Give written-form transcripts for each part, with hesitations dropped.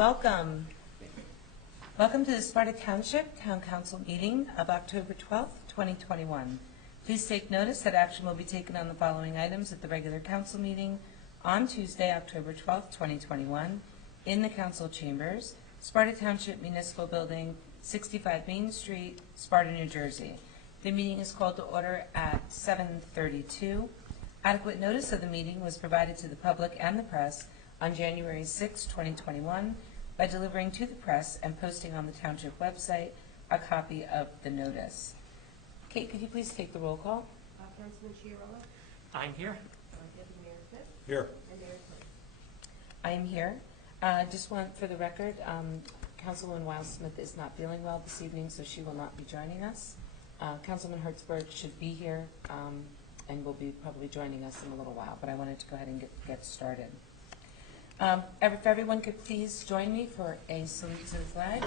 Welcome. Welcome to the Sparta Township Town Council Meeting of October 12th, 2021. Please take notice that action will be taken on the following items at the regular council meeting on Tuesday, October 12th, 2021, in the council chambers, Sparta Township Municipal Building, 65 Main Street, Sparta, New Jersey. The meeting is called to order at 7:32. Adequate notice of the meeting was provided to the public and the press on January 6, 2021, by delivering to the press and posting on the township website a copy of the notice. Kate, could you please take the roll call? Councilman Chiarella? I'm here. Deputy Mayor Smith? Here. And Mayor Quinn. I am here. Just want for the record, Councilwoman Weil-Smith is not feeling well this evening, so she will not be joining us. Councilman Hertzberg should be here and will be probably joining us in a little while, but I wanted to go ahead and get started. If everyone could please join me for a salute to the flag.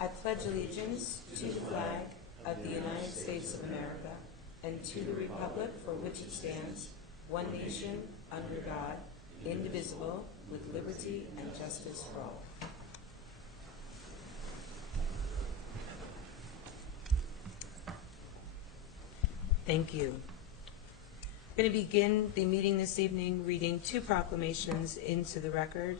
I pledge allegiance to the flag of the United States of America and to the republic for which it stands, one nation, under God, indivisible, with liberty and justice for all. Thank you. I'm going to begin the meeting this evening reading two proclamations into the record.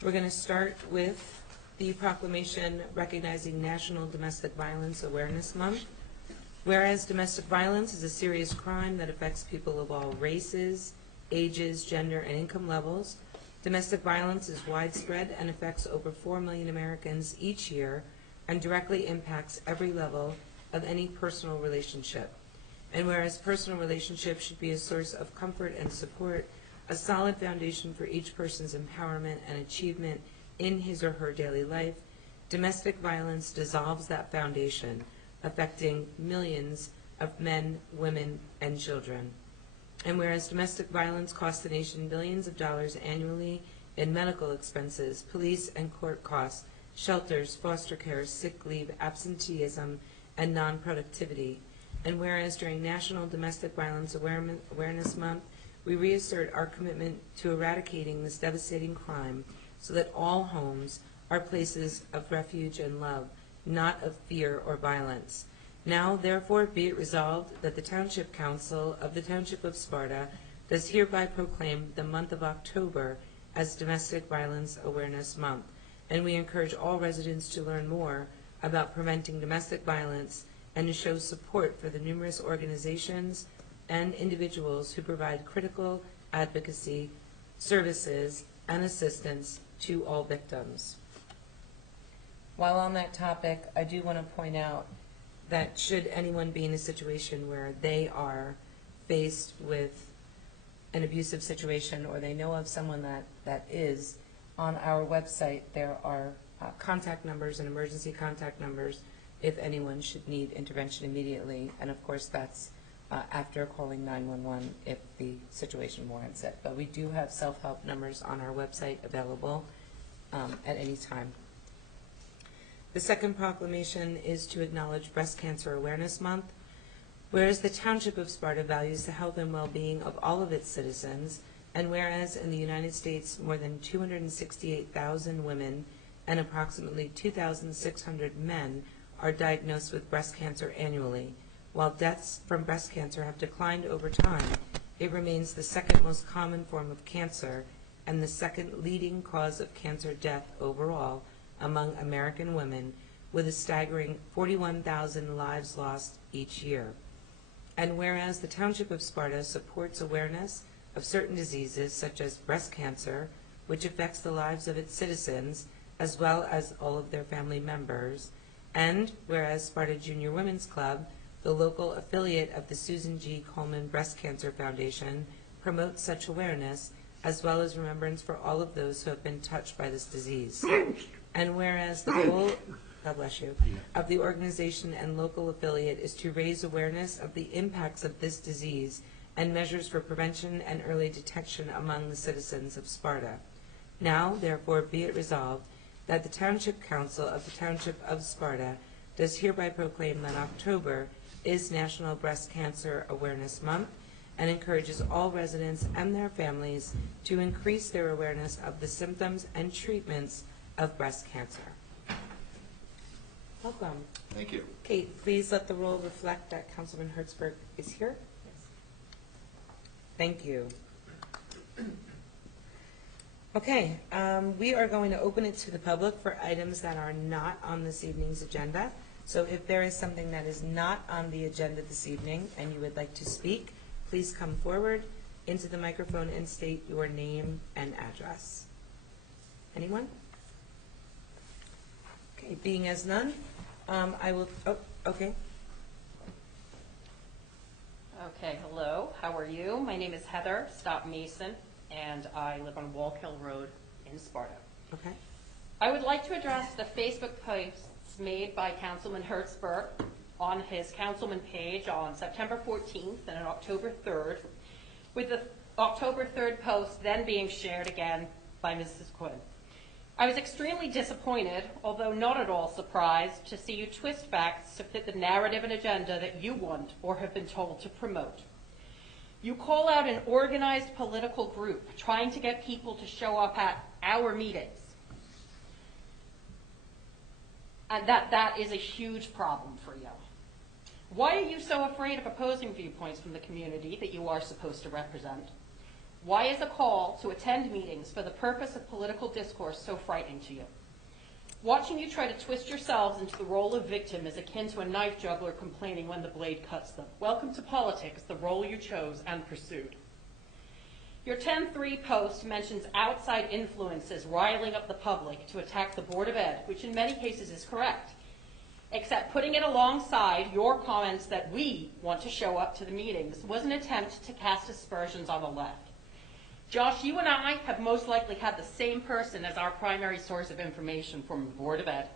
We're going to start with the proclamation recognizing National Domestic Violence Awareness Month. Whereas domestic violence is a serious crime that affects people of all races, ages, gender, and income levels, domestic violence is widespread and affects over 4 million Americans each year and directly impacts every level of any personal relationship. And whereas personal relationships should be a source of comfort and support, a solid foundation for each person's empowerment and achievement in his or her daily life, domestic violence dissolves that foundation, affecting millions of men, women, and children. And whereas domestic violence costs the nation billions of dollars annually in medical expenses, police and court costs, shelters, foster care, sick leave, absenteeism, and non-productivity. And whereas during National Domestic Violence Awareness Month, we reassert our commitment to eradicating this devastating crime so that all homes are places of refuge and love, not of fear or violence. Now, therefore, be it resolved that the Township Council of the Township of Sparta does hereby proclaim the month of October as Domestic Violence Awareness Month. And we encourage all residents to learn more about preventing domestic violence and to show support for the numerous organizations and individuals who provide critical advocacy, services, and assistance to all victims. While on that topic, I do want to point out that should anyone be in a situation where they are faced with an abusive situation or they know of someone that is, on our website there are contact numbers and emergency contact numbers if anyone should need intervention immediately, and of course that's after calling 911 if the situation warrants it. But we do have self-help numbers on our website available at any time. The second proclamation is to acknowledge Breast Cancer Awareness Month. Whereas the Township of Sparta values the health and well-being of all of its citizens, and whereas in the United States more than 268,000 women and approximately 2,600 men are diagnosed with breast cancer annually. While deaths from breast cancer have declined over time, it remains the second most common form of cancer and the second leading cause of cancer death overall among American women, with a staggering 41,000 lives lost each year. And whereas the Township of Sparta supports awareness of certain diseases such as breast cancer, which affects the lives of its citizens as well as all of their family members, and whereas Sparta Junior Women's Club, the local affiliate of the Susan G. Komen Breast Cancer Foundation, promotes such awareness as well as remembrance for all of those who have been touched by this disease. And whereas the goal, God bless you, of the organization and local affiliate is to raise awareness of the impacts of this disease and measures for prevention and early detection among the citizens of Sparta. Now, therefore, be it resolved that the Township Council of the Township of Sparta does hereby proclaim that October is National Breast Cancer Awareness Month, and encourages all residents and their families to increase their awareness of the symptoms and treatments of breast cancer. Welcome. Thank you. Kate, please let the roll reflect that Councilman Hertzberg is here. Yes. Thank you. Okay, we are going to open it to the public for items that are not on this evening's agenda. So if there is something that is not on the agenda this evening and you would like to speak, please come forward into the microphone and state your name and address. Anyone? Okay, being as none, I will, oh, okay. Okay, hello, how are you? My name is Heather Stott Mason, and I live on Wallkill Road in Sparta. Okay. I would like to address the Facebook posts made by Councilman Hertzberg on his councilman page on September 14th and on October 3rd, with the October 3rd post then being shared again by Mrs. Quinn. I was extremely disappointed, although not at all surprised, to see you twist facts to fit the narrative and agenda that you want or have been told to promote. You call out an organized political group trying to get people to show up at our meetings. And that is a huge problem for you. Why are you so afraid of opposing viewpoints from the community that you are supposed to represent? Why is a call to attend meetings for the purpose of political discourse so frightening to you? Watching you try to twist yourselves into the role of victim is akin to a knife juggler complaining when the blade cuts them. Welcome to politics, the role you chose and pursued. Your 10-3 post mentions outside influences riling up the public to attack the Board of Ed, which in many cases is correct, except putting it alongside your comments that we want to show up to the meetings was an attempt to cast aspersions on the left. Josh, you and I have most likely had the same person as our primary source of information from the Board of Ed.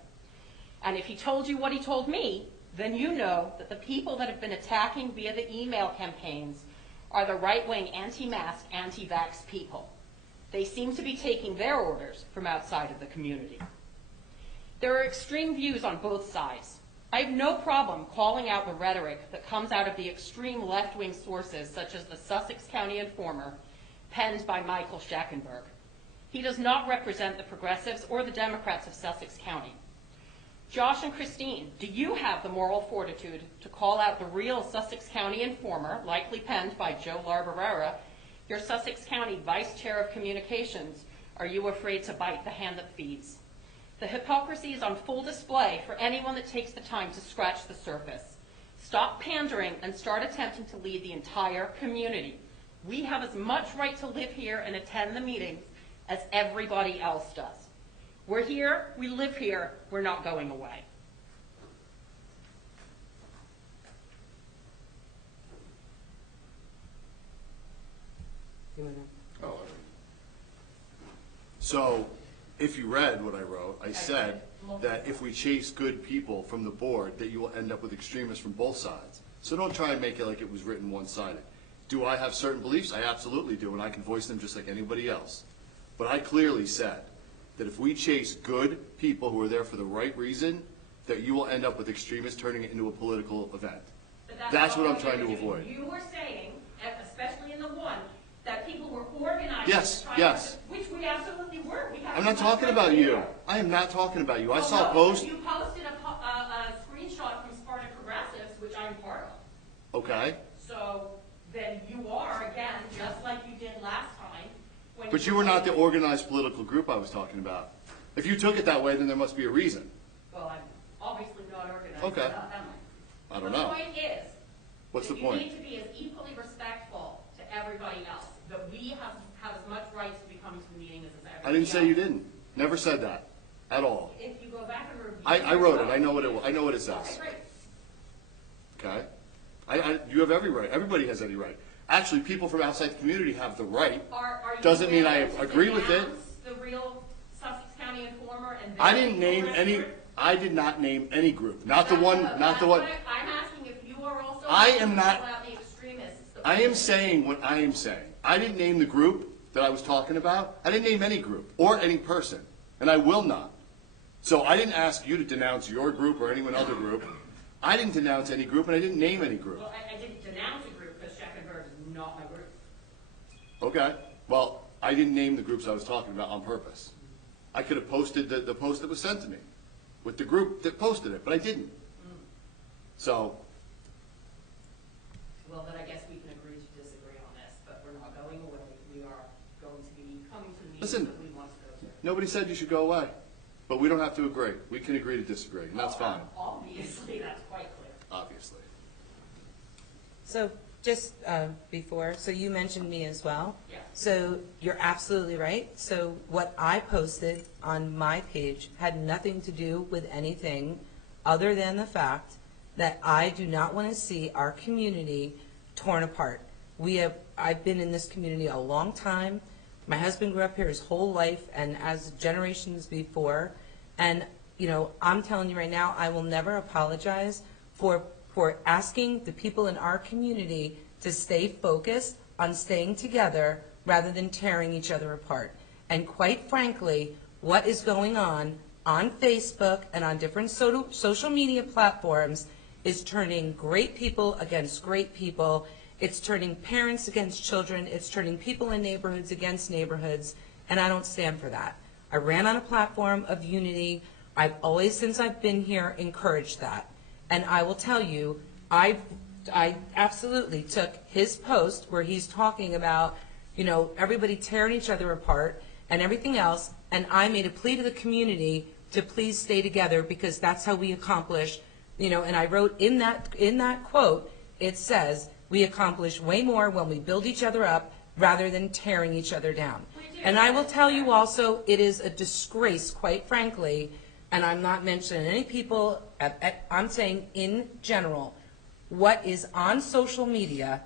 And if he told you what he told me, then you know that the people that have been attacking via the email campaigns are the right-wing anti-mask, anti-vax people. They seem to be taking their orders from outside of the community. There are extreme views on both sides. I have no problem calling out the rhetoric that comes out of the extreme left-wing sources such as the Sussex County Informer, penned by Michael Schackenberg. He does not represent the progressives or the Democrats of Sussex County. Josh and Christine, do you have the moral fortitude to call out the real Sussex County Informer, likely penned by Joe Larbarera, your Sussex County Vice Chair of Communications? Are you afraid to bite the hand that feeds? The hypocrisy is on full display for anyone that takes the time to scratch the surface. Stop pandering and start attempting to lead the entire community. We have as much right to live here and attend the meetings as everybody else does. We're here, we live here, we're not going away. You wanna- Oh. So, if you read what I wrote, I said that if we chase good people from the board, that you will end up with extremists from both sides. So don't try and make it like it was written one-sided. Do I have certain beliefs? I absolutely do, and I can voice them just like anybody else. But I clearly said that if we chase good people who are there for the right reason, that you will end up with extremists turning it into a political event. But That's what all I'm trying to you're doing. avoid. You were saying, especially in the one, that people were organizing. Yes, to try yes. to, which we absolutely were. We have I'm not as much talking right about to you. do. I am not talking about you. I Oh, saw a no, post. You posted a screenshot from Sparta Progressives, which I'm part of. Okay. So then you are, again, just like you did last time. When But you were not the organized political group I was talking about. If you took it that way, then there must be a reason. Well, I'm obviously not organized. Okay. Not that much. I don't know. The point is, What's the that point? you need to be as equally respectful to everybody else. That we have as much right to be coming to the meeting as everybody else. I didn't say you didn't. Never said that. At all. If you go back and review. I wrote it. I know what it. I know what it Okay, says. great. Okay. You have every right. Everybody has any right. Actually, people from outside the community have the right. Are you Doesn't mean I willing to agree with it. denounce the real Sussex County Informer and I then didn't name the any. record? I did not name any group. Not the one. Not the one. I'm asking if you are also. I am willing to not- call out the extremists. I am saying what I am saying. I didn't name the group that I was talking about. I didn't name any group or any person, and I will not. So I didn't ask you to denounce your group or anyone other group. I didn't denounce any group, and I didn't name any group. Well, I didn't denounce a group because Schackenberg is not my group. Okay, well, I didn't name the groups I was talking about on purpose. I could have posted the post that was sent to me with the group that posted it, but I didn't. So, Well, then I guess we can agree to disagree on this, but we're not going away. We are going to be coming to the meetings Listen. that we want to go to. nobody said you should go away, but we don't have to agree. We can agree to disagree, and that's fine, Obviously, that's quite clear. obviously. So just before, so you mentioned me as well. Yes. So you're absolutely right. So what I posted on my page had nothing to do with anything other than the fact that I do not want to see our community torn apart. I've been in this community a long time. My husband grew up here his whole life and as generations before. And, you know, I'm telling you right now, I will never apologize for asking the people in our community to stay focused on staying together rather than tearing each other apart. And quite frankly, what is going on Facebook and on different social media platforms is turning great people against great people. It's turning parents against children. It's turning people in neighborhoods against neighborhoods, and I don't stand for that. I ran on a platform of unity. I've always, since I've been here, encouraged that. And I will tell you, I absolutely took his post where he's talking about, you know, everybody tearing each other apart and everything else, and I made a plea to the community to please stay together because that's how we accomplish, you know, and I wrote in that quote, it says, we accomplish way more when we build each other up rather than tearing each other down. And I will tell you also, it is a disgrace, quite frankly, and I'm not mentioning any people, I'm saying in general, what is on social media,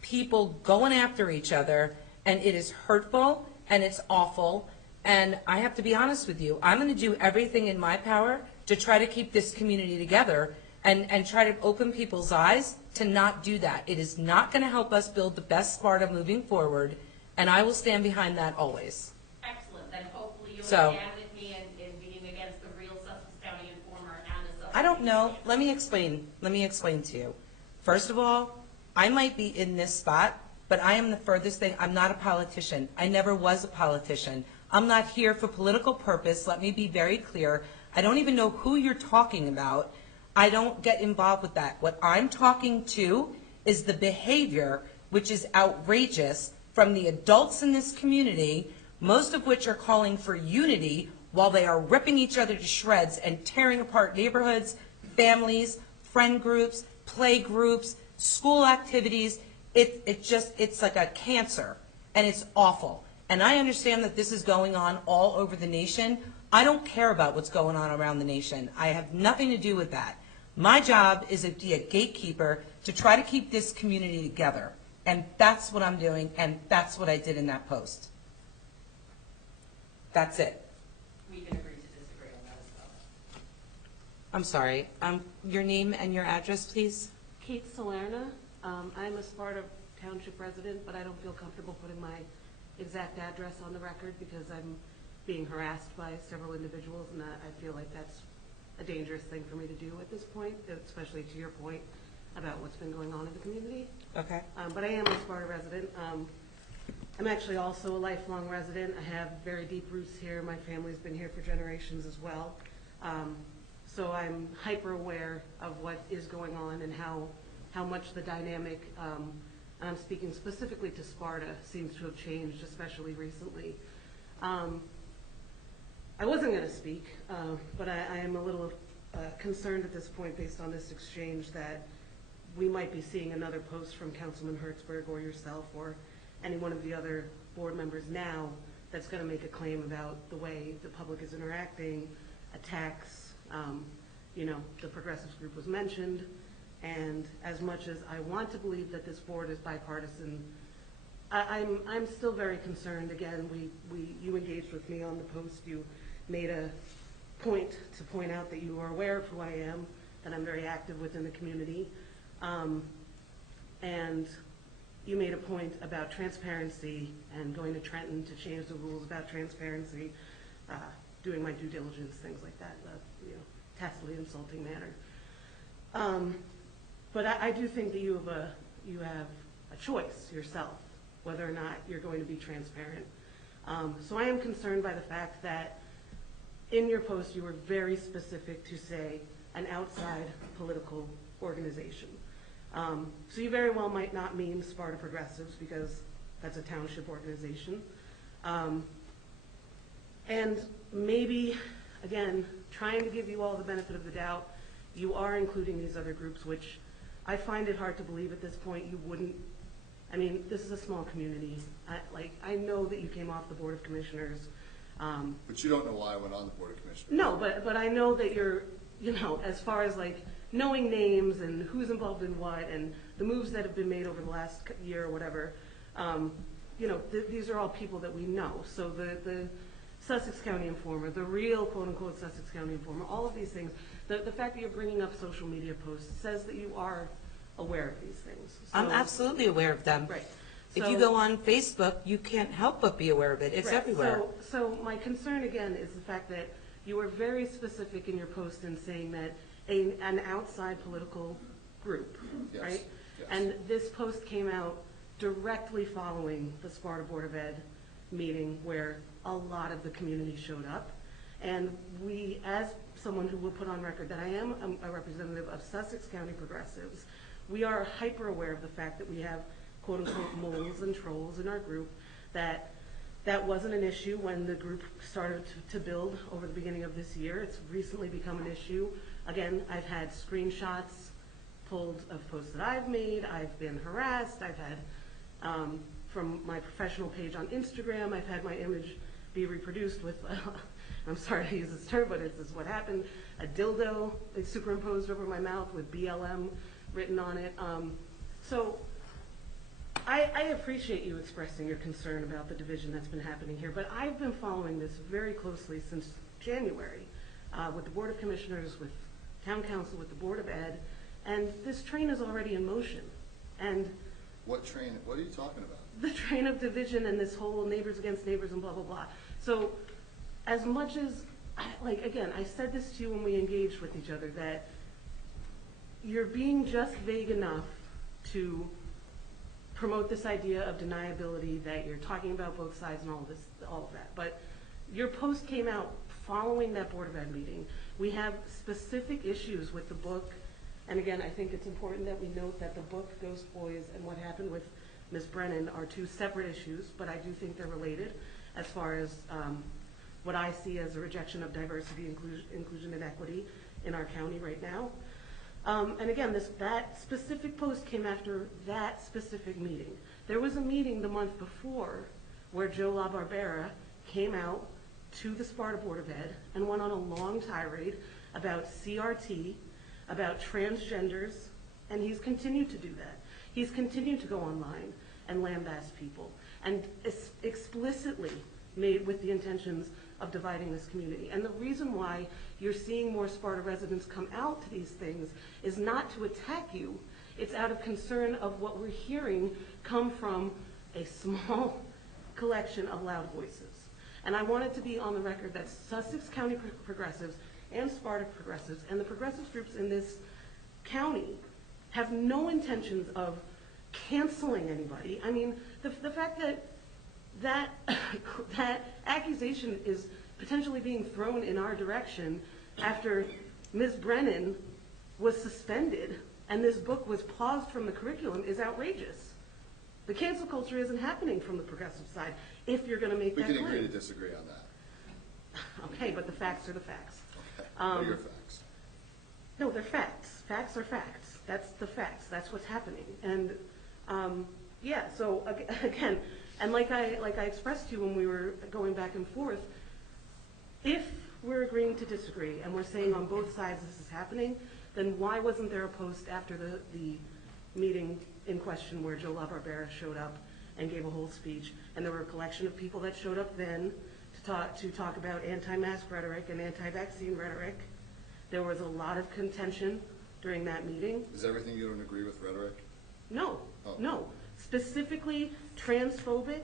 people going after each other, and it is hurtful, and it's awful, and I have to be honest with you, I'm going to do everything in my power to try to keep this community together and try to open people's eyes to not do that. It is not going to help us build the best Sparta moving forward, and I will stand behind that always. Excellent, then hopefully you'll So- stand with me in being against the real Sussex County Informer and the Sussex. I don't know. Let me explain to you. First of all, I might be in this spot, but I am the furthest thing. I'm not a politician. I never was a politician. I'm not here for political purpose. Let me be very clear. I don't even know who you're talking about. I don't get involved with that. What I'm talking to is the behavior, which is outrageous, from the adults in this community, most of which are calling for unity while they are ripping each other to shreds and tearing apart neighborhoods, families, friend groups, play groups, school activities. It's like a cancer, and it's awful. And I understand that this is going on all over the nation. I don't care about what's going on around the nation. I have nothing to do with that. My job is to be a gatekeeper to try to keep this community together. And that's what I'm doing, and that's what I did in that post. That's it. We can agree to disagree on that as well. I'm sorry. Your name and your address, please? Kate Salerna. I'm a Sparta Township resident, but I don't feel comfortable putting my exact address on the record because I'm being harassed by several individuals, and I feel like that's a dangerous thing for me to do at this point, especially to your point about what's been going on in the community. Okay. But I am a Sparta resident. I'm actually also a lifelong resident. I have very deep roots here. My family's been here for generations as well. So I'm hyper aware of what is going on and how much the dynamic, and I'm speaking specifically to Sparta, seems to have changed, especially recently. I wasn't going to speak, but I am a little concerned at this point based on this exchange that we might be seeing another post from Councilman Hertzberg or yourself or any one of the other board members now that's going to make a claim about the way the public is interacting, attacks, you know, the progressives group was mentioned, and as much as I want to believe that this board is bipartisan, I'm still very concerned. Again, you engaged with me on the post. You made a point to point out that you are aware of who I am, that I'm very active within the community, and you made a point about transparency and going to Trenton to change the rules about transparency, doing my due diligence, things like that, you know, tacitly insulting manner. But I do think that you have a choice yourself, whether or not you're going to be transparent. So I am concerned by the fact that in your post you were very specific to say an outside political organization. So you very well might not mean Sparta Progressives because that's a township organization. And maybe, again, trying to give you all the benefit of the doubt, you are including these other groups, which I find it hard to believe at this point you wouldn't. I mean, this is a small community. I know that you came off the Board of Commissioners. But you don't know why I went on the Board of Commissioners. No, but I know that you're, as far as knowing names and who's involved in what and the moves that have been made over the last year or whatever, these are all people that we know. So the Sussex County Informer, the real quote-unquote Sussex County Informer, all of these things, the fact that you're bringing up social media posts says that you are aware of these things. So, I'm absolutely aware of them. right. If So- you go on Facebook, you can't help but be aware of it. It's Right. everywhere. So my concern again is the fact that you were very specific in your post in saying that an outside political group, Yes, right? yes. And this post came out directly following the Sparta Board of Ed meeting where a lot of the community showed up. And we, as someone who will put on record that I am a representative of Sussex County Progressives, we are hyper aware of the fact that we have quote-unquote moles and trolls in our group, that wasn't an issue when the group started to build over the beginning of this year. It's recently become an issue. Again, I've had screenshots pulled of posts that I've made. I've been harassed. I've had, from my professional page on Instagram, I've had my image be reproduced with, I'm sorry to use this term, but this is what happened, a dildo superimposed over my mouth with BLM written on it. So I appreciate you expressing your concern about the division that's been happening here, but I've been following this very closely since January with the Board of Commissioners, with Town Council, with the Board of Ed, and this train is already in motion. And What train? What are you talking about? the train of division and this whole neighbors against neighbors and blah, blah, blah. So as much as, again, I said this to you when we engaged with each other, that you're being just vague enough to promote this idea of deniability, that you're talking about both sides and all of that. But your post came out following that Board of Ed meeting. We have specific issues with the book. And again, I think it's important that we note that the book, Ghost Boys, and what happened with Ms. Brennan are two separate issues, but I do think they're related as far as what I see as a rejection of diversity, inclusion, and equity in our county right now. And again, that specific post came after that specific meeting. There was a meeting the month before where Joe LaBarbera came out to the Sparta Board of Ed and went on a long tirade about CRT, about transgenders, and he's continued to do that. He's continued to go online and lambaste people, and explicitly made with the intentions of dividing this community. And the reason why you're seeing more Sparta residents come out to these things is not to attack you. It's out of concern of what we're hearing come from a small collection of loud voices. And I want it to be on the record that Sussex County Progressives and Sparta Progressives and the progressives groups in this county have no intentions of canceling anybody. I mean, the fact that accusation is potentially being thrown in our direction after Ms. Brennan was suspended and this book was paused from the curriculum is outrageous. The cancel culture isn't happening from the progressive side if you're going to make We that can claim. agree to disagree on that. Okay, but the facts are the facts. Okay. What are your facts? No, they're facts. Facts are facts. That's the facts. That's what's happening. And yeah, so again, and like I expressed to you when we were going back and forth, if we're agreeing to disagree and we're saying on both sides this is happening, then why wasn't there a post after the meeting in question where Joe LaBarbera showed up and gave a whole speech, and there were a collection of people that showed up then to talk about anti-mask rhetoric and anti-vaccine rhetoric. There was a lot of contention during that meeting. Is everything you don't agree with rhetoric? No, Oh. no. Specifically transphobic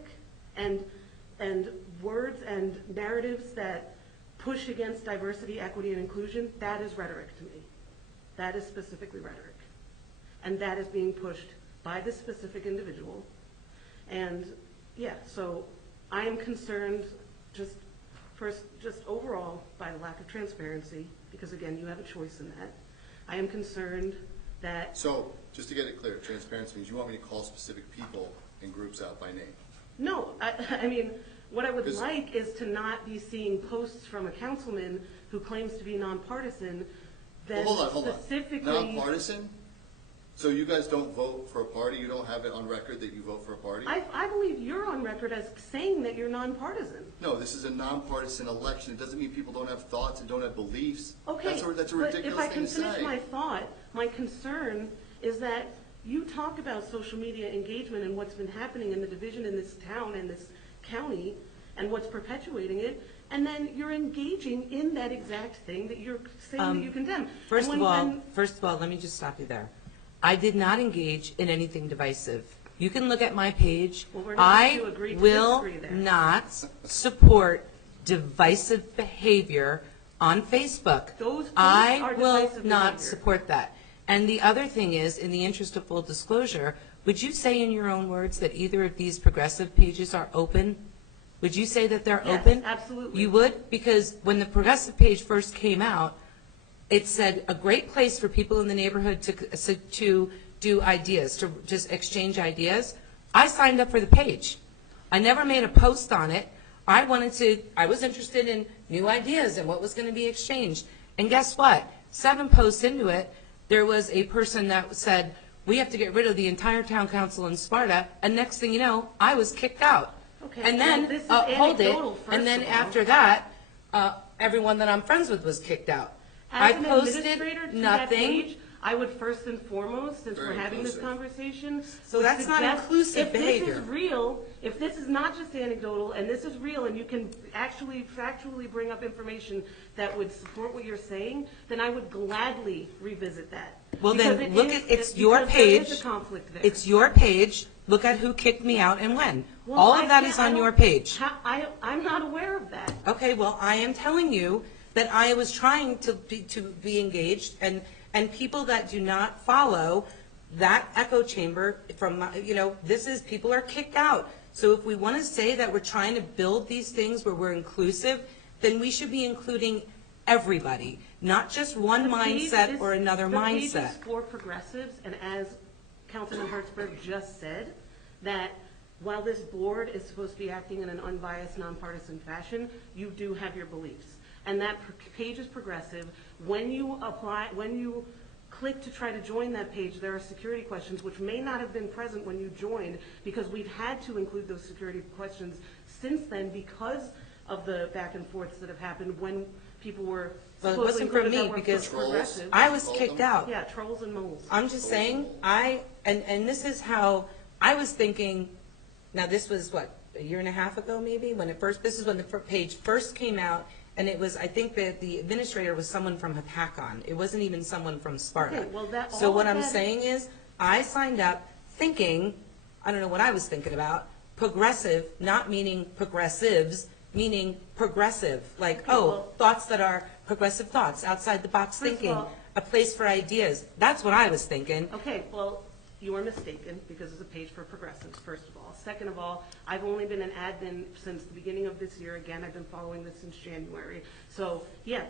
and words and narratives that push against diversity, equity, and inclusion, that is rhetoric to me. That is specifically rhetoric. And that is being pushed by this specific individual. And, yeah, so I am concerned just overall by the lack of transparency, because again, you have a choice in that. I am concerned that, So, just to get it clear, transparency means you want me to call specific people and groups out by name. no, I mean, what I would Because- like is to not be seeing posts from a councilman who claims to be nonpartisan, then Well, hold on. specifically. Nonpartisan? So you guys don't vote for a party? You don't have it on record that you vote for a party? I believe you're on record as saying that you're nonpartisan. No, this is a nonpartisan election. It doesn't mean people don't have thoughts and don't have beliefs. Okay, That's a but if ridiculous I thing can to say. finish my thought, my concern is that you talk about social media engagement and what's been happening in the division in this town and this county and what's perpetuating it, and then you're engaging in that exact thing that you're saying that you condemn. First And of when- all, let me just stop you there. I did not engage in anything divisive. You can look at my page. Well, we're gonna have to I agree to will disagree there. not support divisive behavior on Facebook. Those posts I are will divisive not behavior. support that. And the other thing is, in the interest of full disclosure, would you say in your own words that either of these progressive pages are open? Would you say that they're Yes, open? absolutely. You would? Because when the progressive page first came out, it said a great place for people in the neighborhood to do ideas, to just exchange ideas. I signed up for the page. I never made a post on it. I was interested in new ideas and what was going to be exchanged. And guess what? 7 posts into it, there was a person that said, we have to get rid of the entire town council in Sparta, and next thing you know, I was kicked out. Okay, And well, then, this is hold it, anecdotal, first and then of all. after that, everyone that I'm friends with was kicked out. I As an posted administrator to that nothing. page, I would first and foremost, since we're Very having this inclusive. conversation. So would that's not suggest inclusive If this behavior. is real, if this is not just anecdotal, and this is real, and you can actually factually bring up information that would support what you're saying, then I would gladly revisit that. Well, Because then, it look is- at, it's your because there is page. a conflict there. It's your page. Look at who kicked me out and when. Well, All I of that can't- is I on don't- your page. I'm not aware of that. Okay, well, I am telling you that I was trying to be engaged, and people that do not follow that echo chamber from, people are kicked out. So if we want to say that we're trying to build these things where we're inclusive, then we should be including everybody, not just one The page mindset is- or another The page mindset. is for progressives, and as Councilman Hertzberg just said, that while this board is supposed to be acting in an unbiased, nonpartisan fashion, you do have your beliefs. And that page is progressive. When you click to try to join that page, there are security questions which may not have been present when you joined, because we've had to include those security questions since then because of the back and forths that have happened when people were Well, it supposedly wasn't for voted that me were because progressive. I was kicked out. Yeah, trolls and moles. I'm just saying, and this is how I was thinking, now this was what, a year and a half ago maybe, this is when the page first came out, and it was, I think that the administrator was someone from Hapakon. It wasn't even someone from Sparta. Okay, well, that- So all what of I'm that- saying is, I signed up thinking, I don't know what I was thinking about, progressive, not meaning progressives, meaning progressive, like, Okay, oh, well- thoughts that are progressive thoughts, outside the box First of thinking, all- a place for ideas. That's what I was thinking. Okay, well, you are mistaken, because it's a page for progressives, first of all. Second of all, I've only been an admin since the beginning of this year. Again, I've been following this since January. So, yeah,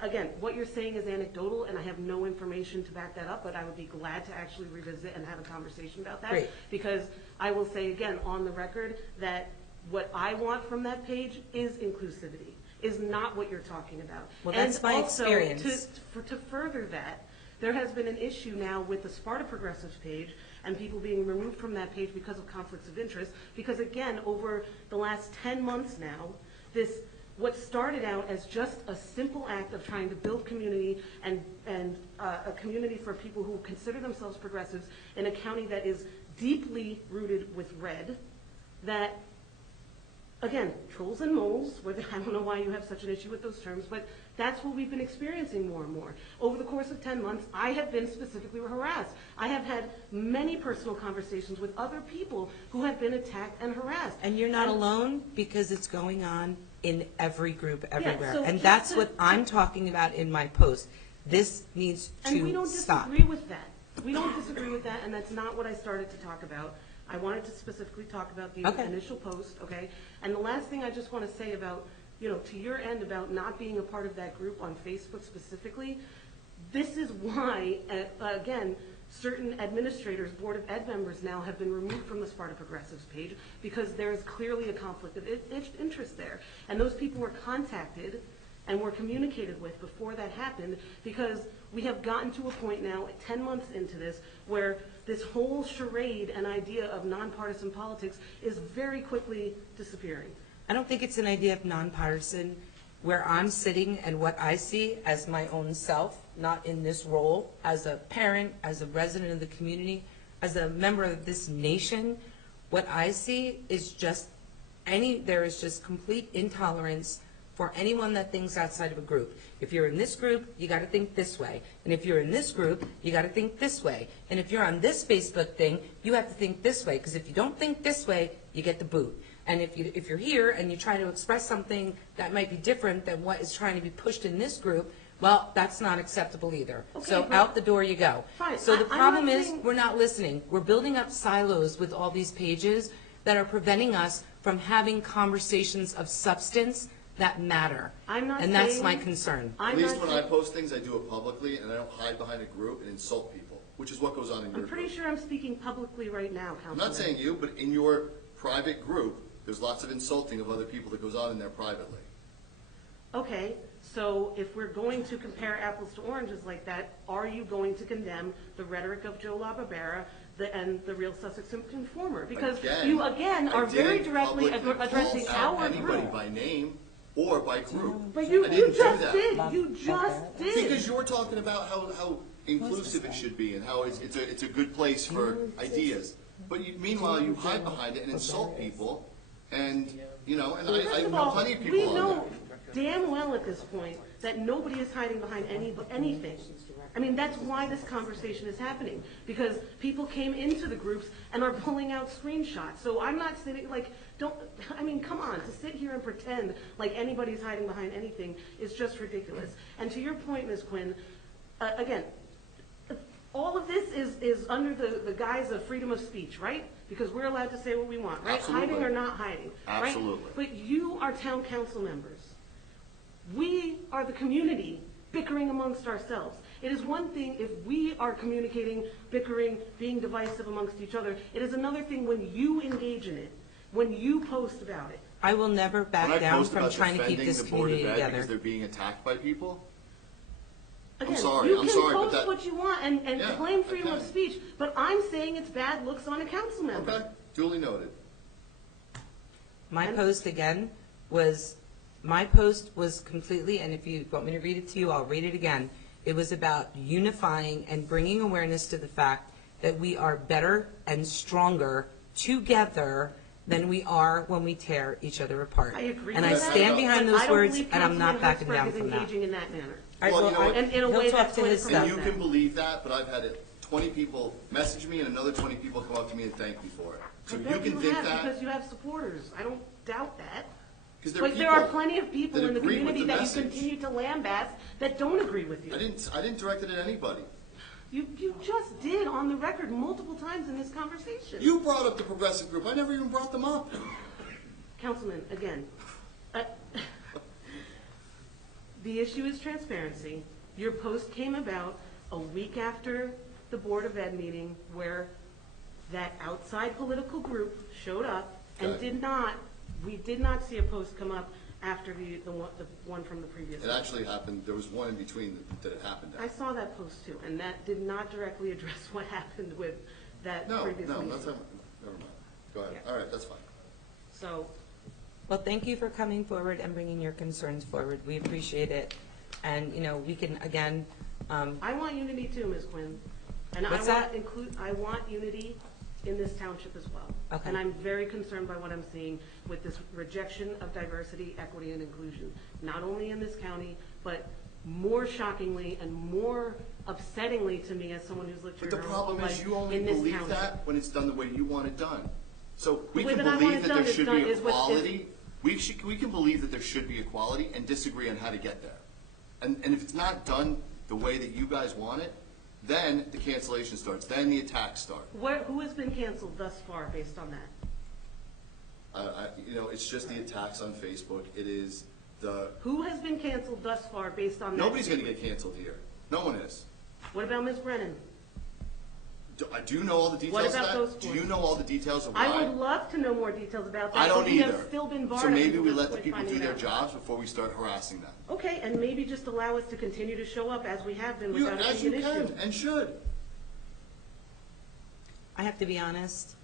again, what you're saying is anecdotal, and I have no information to back that up, but I would be glad to actually revisit and have a conversation about that. Great. Because I will say again, on the record, that what I want from that page is inclusivity, is not what you're talking about. Well, that's my experience. And also, to further that, there has been an issue now with the Sparta Progressives page and people being removed from that page because of conflicts of interest. Because again, over the last 10 months now, what started out as just a simple act of trying to build community and a community for people who consider themselves progressives in a county that is deeply rooted with red, that, again, trolls and moles, I don't know why you have such an issue with those terms, but that's what we've been experiencing more and more. Over the course of 10 months, I have been specifically harassed. I have had many personal conversations with other people who have been attacked and harassed. And you're not alone, because it's going on in every group everywhere. so And just that's to- what I'm talking about in my post. This needs And we to don't stop. disagree with that. We don't disagree with that, and that's not what I started to talk about. I wanted to specifically talk about the Okay. initial post, okay? And the last thing I just want to say about, to your end about not being a part of that group on Facebook specifically, this is why, again, certain administrators, Board of Ed members now have been removed from the Sparta Progressives page because there is clearly a conflict of interest there. And those people were contacted and were communicated with before that happened, because we have gotten to a point now, 10 months into this, where this whole charade and idea of nonpartisan politics is very quickly disappearing. I don't think it's an idea of nonpartisan. Where I'm sitting and what I see as my own self, not in this role, as a parent, as a resident of the community, as a member of this nation, what I see is there is just complete intolerance for anyone that thinks outside of a group. If you're in this group, you got to think this way. And if you're in this group, you got to think this way. And if you're on this Facebook thing, you have to think this way, because if you don't think this way, you get the boot. And if you're here and you try to express something that might be different than what is trying to be pushed in this group, well, that's not acceptable either. Okay, So but- out the door you go. Fine. So the I'm not problem is, saying- we're not listening. We're building up silos with all these pages that are preventing us from having conversations of substance that matter. I'm not And that's saying- my concern. At I'm least not when I saying- post things, I do it publicly, and I don't hide behind a group and insult people, which is what goes on in your I'm pretty group. sure I'm speaking publicly right now, Councilman. I'm not saying you, but in your private group, there's lots of insulting of other people that goes on in there privately. Okay, so if we're going to compare apples to oranges like that, are you going to condemn the rhetoric of Joe LaBarbera and the Real Sussex Informer? Because you, again, are very directly addressing our Anybody group. by name or by group. But I you didn't do just that. did, you just did. Because you're talking about how inclusive it should be and how it's a good place for ideas. But meanwhile, you hide behind it and insult people, and, and First I of know all, plenty of we people on there. know damn well at this point that nobody is hiding behind anything. I mean, that's why this conversation is happening, because people came into the groups and are pulling out screenshots. So I'm not sitting, come on, to sit here and pretend like anybody's hiding behind anything is just ridiculous. And to your point, Ms. Quinn, again, all of this is under the guise of freedom of speech, right? Because we're allowed to say what we want, right? Absolutely. Hiding or not hiding, right? Absolutely. But you are town council members. We are the community bickering amongst ourselves. It is one thing if we are communicating, bickering, being divisive amongst each other. It is another thing when you engage in it, when you post about it. I will never back When I down post from about trying to keep defending this the Board of community Ed because together. they're being attacked by people, Again, sorry, you I'm can sorry, but post that- what you want and Yeah, claim I freedom of can. speech, but I'm saying it's bad looks on a council member. okay, duly noted. My post was completely, and if you want me to read it to you, I'll read it again. It was about unifying and bringing awareness to the fact that we are better and stronger together than we are when we tear each other apart. I agree And with I that, stand behind but those I don't words, believe and I'm not Councilman backing Hertzberg down is from that. engaging in that manner. All right, Well, you know what? And in a he'll way talk that's to going his to stuff. And you that. can believe that, but I've had 20 people message me and another 20 people come up to me and thank me for it. So I you bet can think have, that, because you have supporters. I don't doubt that. because there are But there are people plenty of people that in the agree with community the that you message. continue to lambast that don't agree with you. I didn't direct it at anybody. You just did on the record multiple times in this conversation. You brought up the progressive group. I never even brought them up. Councilman, again, the issue is transparency. Your post came about a week after the Board of Ed meeting where that outside political group showed up and Okay. we did not see a post come up after the one from the previous. It actually happened, there was one in between that it happened I at. saw that post too, and that did not directly address what happened with that No, previous meeting. never mind. Go ahead. Yeah. All right, that's fine. So, Well, thank you for coming forward and bringing your concerns forward. We appreciate it. And, we can, again, I want unity too, Ms. Quinn. And What's I that? want unity in this township as well. Okay. And I'm very concerned by what I'm seeing with this rejection of diversity, equity, and inclusion, not only in this county, but more shockingly and more upsettingly to me as someone who's lived But here the her whole problem is life you only in this believe township. that when it's done the way you want it done. So we The way can that I want believe it that done there is should done- be is what- equality. We can believe that there should be equality and disagree on how to get there. And if it's not done the way that you guys want it, then the cancellation starts, then the attacks start. Who has been canceled thus far based on that? It's just the attacks on Facebook. It is the, Who has been canceled thus far based on that? nobody's gonna get canceled here. No one is. What about Ms. Brennan? Do you know all the details of about that? those Do points? you know all the details of why? I would love to know more details about that. I don't but we either. have still been barred So up maybe until we this let the point people do finding their out. jobs before we start harassing them. Okay, and maybe just allow us to continue to show up as we have been without it As being you an can issue. and should. I have to be honest.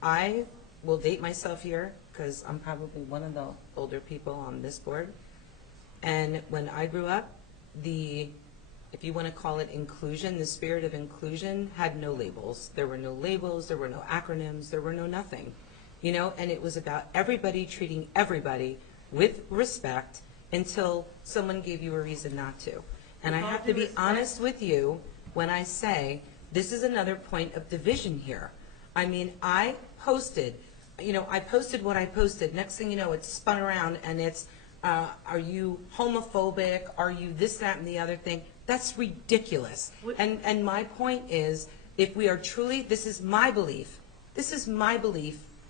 I will date myself here because I'm probably one of the older people on this board. And when I grew up, if you want to call it inclusion, the spirit of inclusion had no labels. There were no labels, there were no acronyms, there were no nothing. And it was about everybody treating everybody with respect until someone gave you a reason not to. And I With all have to due be respect- honest with you when I say this is another point of division here. I mean, I posted what I posted. Next thing you know, it's spun around and it's, are you homophobic? Are you this, that, and the other thing? That's ridiculous. And my point is, if we are truly, this is my belief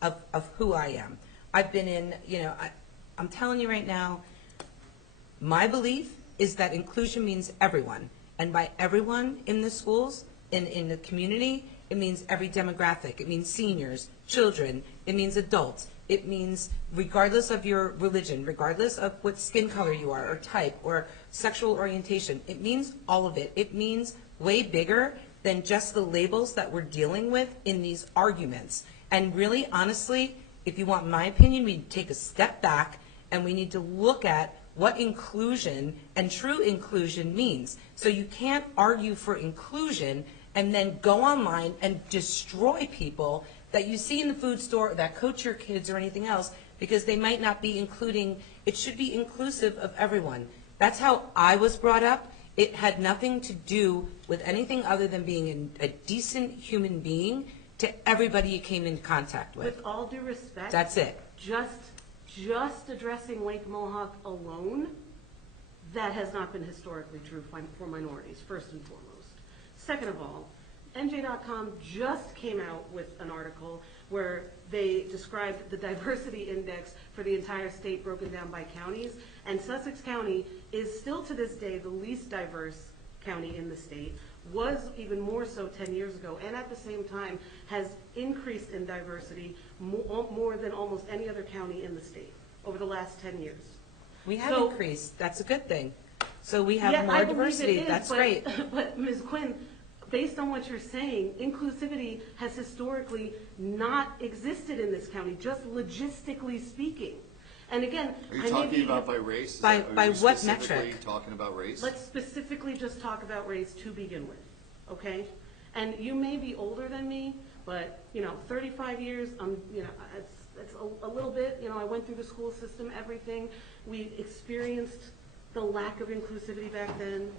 of who I am. I've been in, I'm telling you right now, my belief is that inclusion means everyone. And by everyone in the schools, in the community, it means every demographic. It means seniors, children, it means adults. It means regardless of your religion, regardless of what skin color you are, or type, or sexual orientation, it means all of it. It means way bigger than just the labels that we're dealing with in these arguments. And really, honestly, if you want my opinion, we need to take a step back and we need to look at what inclusion and true inclusion means. So you can't argue for inclusion and then go online and destroy people that you see in the food store, that coach your kids or anything else, because they might not be including. It should be inclusive of everyone. That's how I was brought up. It had nothing to do with anything other than being a decent human being to everybody you came in contact with. With all due respect. That's it. Just addressing Lake Mohawk alone, that has not been historically true for minorities, first and foremost. Second of all, NJ.com just came out with an article where they described the diversity index for the entire state broken down by counties, and Sussex County is still to this day the least diverse county in the state, was even more so 10 years ago, and at the same time has increased in diversity more than almost any other county in the state over the last 10 years. We have So- increased. That's a good thing. So we have Yeah, more I believe diversity. it is, That's but- great. But Ms. Quinn, based on what you're saying, inclusivity has historically not existed in this county, just logistically speaking. And again, Are you I may talking be, about by race? Is By- that- are by you what specifically metric? talking about race? let's specifically just talk about race to begin with, okay? And you may be older than me, but 35 years, it's a little bit. I went through the school system, everything. We experienced the lack of inclusivity back then,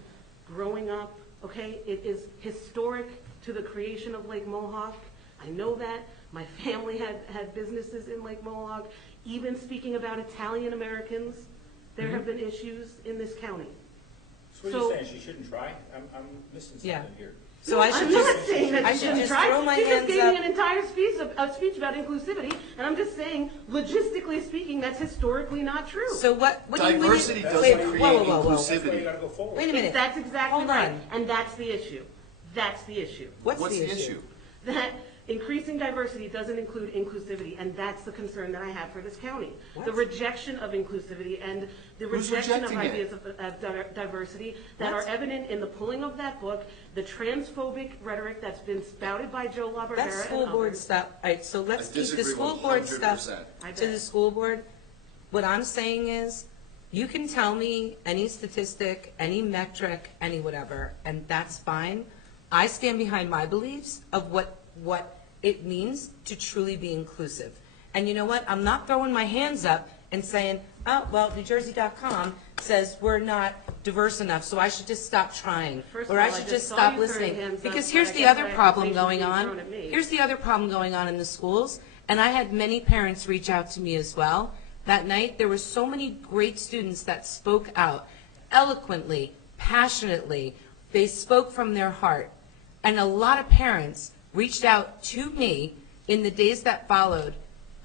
growing up, okay? It is historic to the creation of Lake Mohawk. I know that. My family had businesses in Lake Mohawk. Even speaking about Italian Americans, there have been issues in this county. So what So- are you saying, she shouldn't try? I'm missing Yeah. something here. So No, I should I'm just, not saying that I you should shouldn't just try. throw my She just hands gave up. me an entire speech about inclusivity, and I'm just saying, logistically speaking, that's historically not true. So what do you Diversity That's doesn't why you- create whoa, whoa, whoa, whoa. That's why you inclusivity. gotta go forward. Wait a minute. That's exactly Hold right, on. and that's the issue. That's the issue. What's What's the issue? That increasing diversity doesn't include inclusivity, and that's the concern that I have for this county. What? The rejection of inclusivity and the Who's rejection of rejecting it? ideas of diversity that What? are evident in the pulling of that book, the transphobic rhetoric that's been spouted by Joe LaBarbera That's and school board others. stuff. All right, so let's I keep the disagree school board stuff 100%. I to the bet. school board. What I'm saying is, you can tell me any statistic, any metric, any whatever, and that's fine. I stand behind my beliefs of what it means to truly be inclusive. And you know what? I'm not throwing my hands up and saying, oh, well, NewJersey.com says we're not diverse enough, so I should just stop trying. First of Or I all, I should just just saw stop you throwing listening. hands up, Because but here's I the guess other my problem accusations going being on. thrown at me. Here's the other problem going on in the schools, and I had many parents reach out to me as well. That night, there were so many great students that spoke out eloquently, passionately. They spoke from their heart. And a lot of parents reached out to me in the days that followed,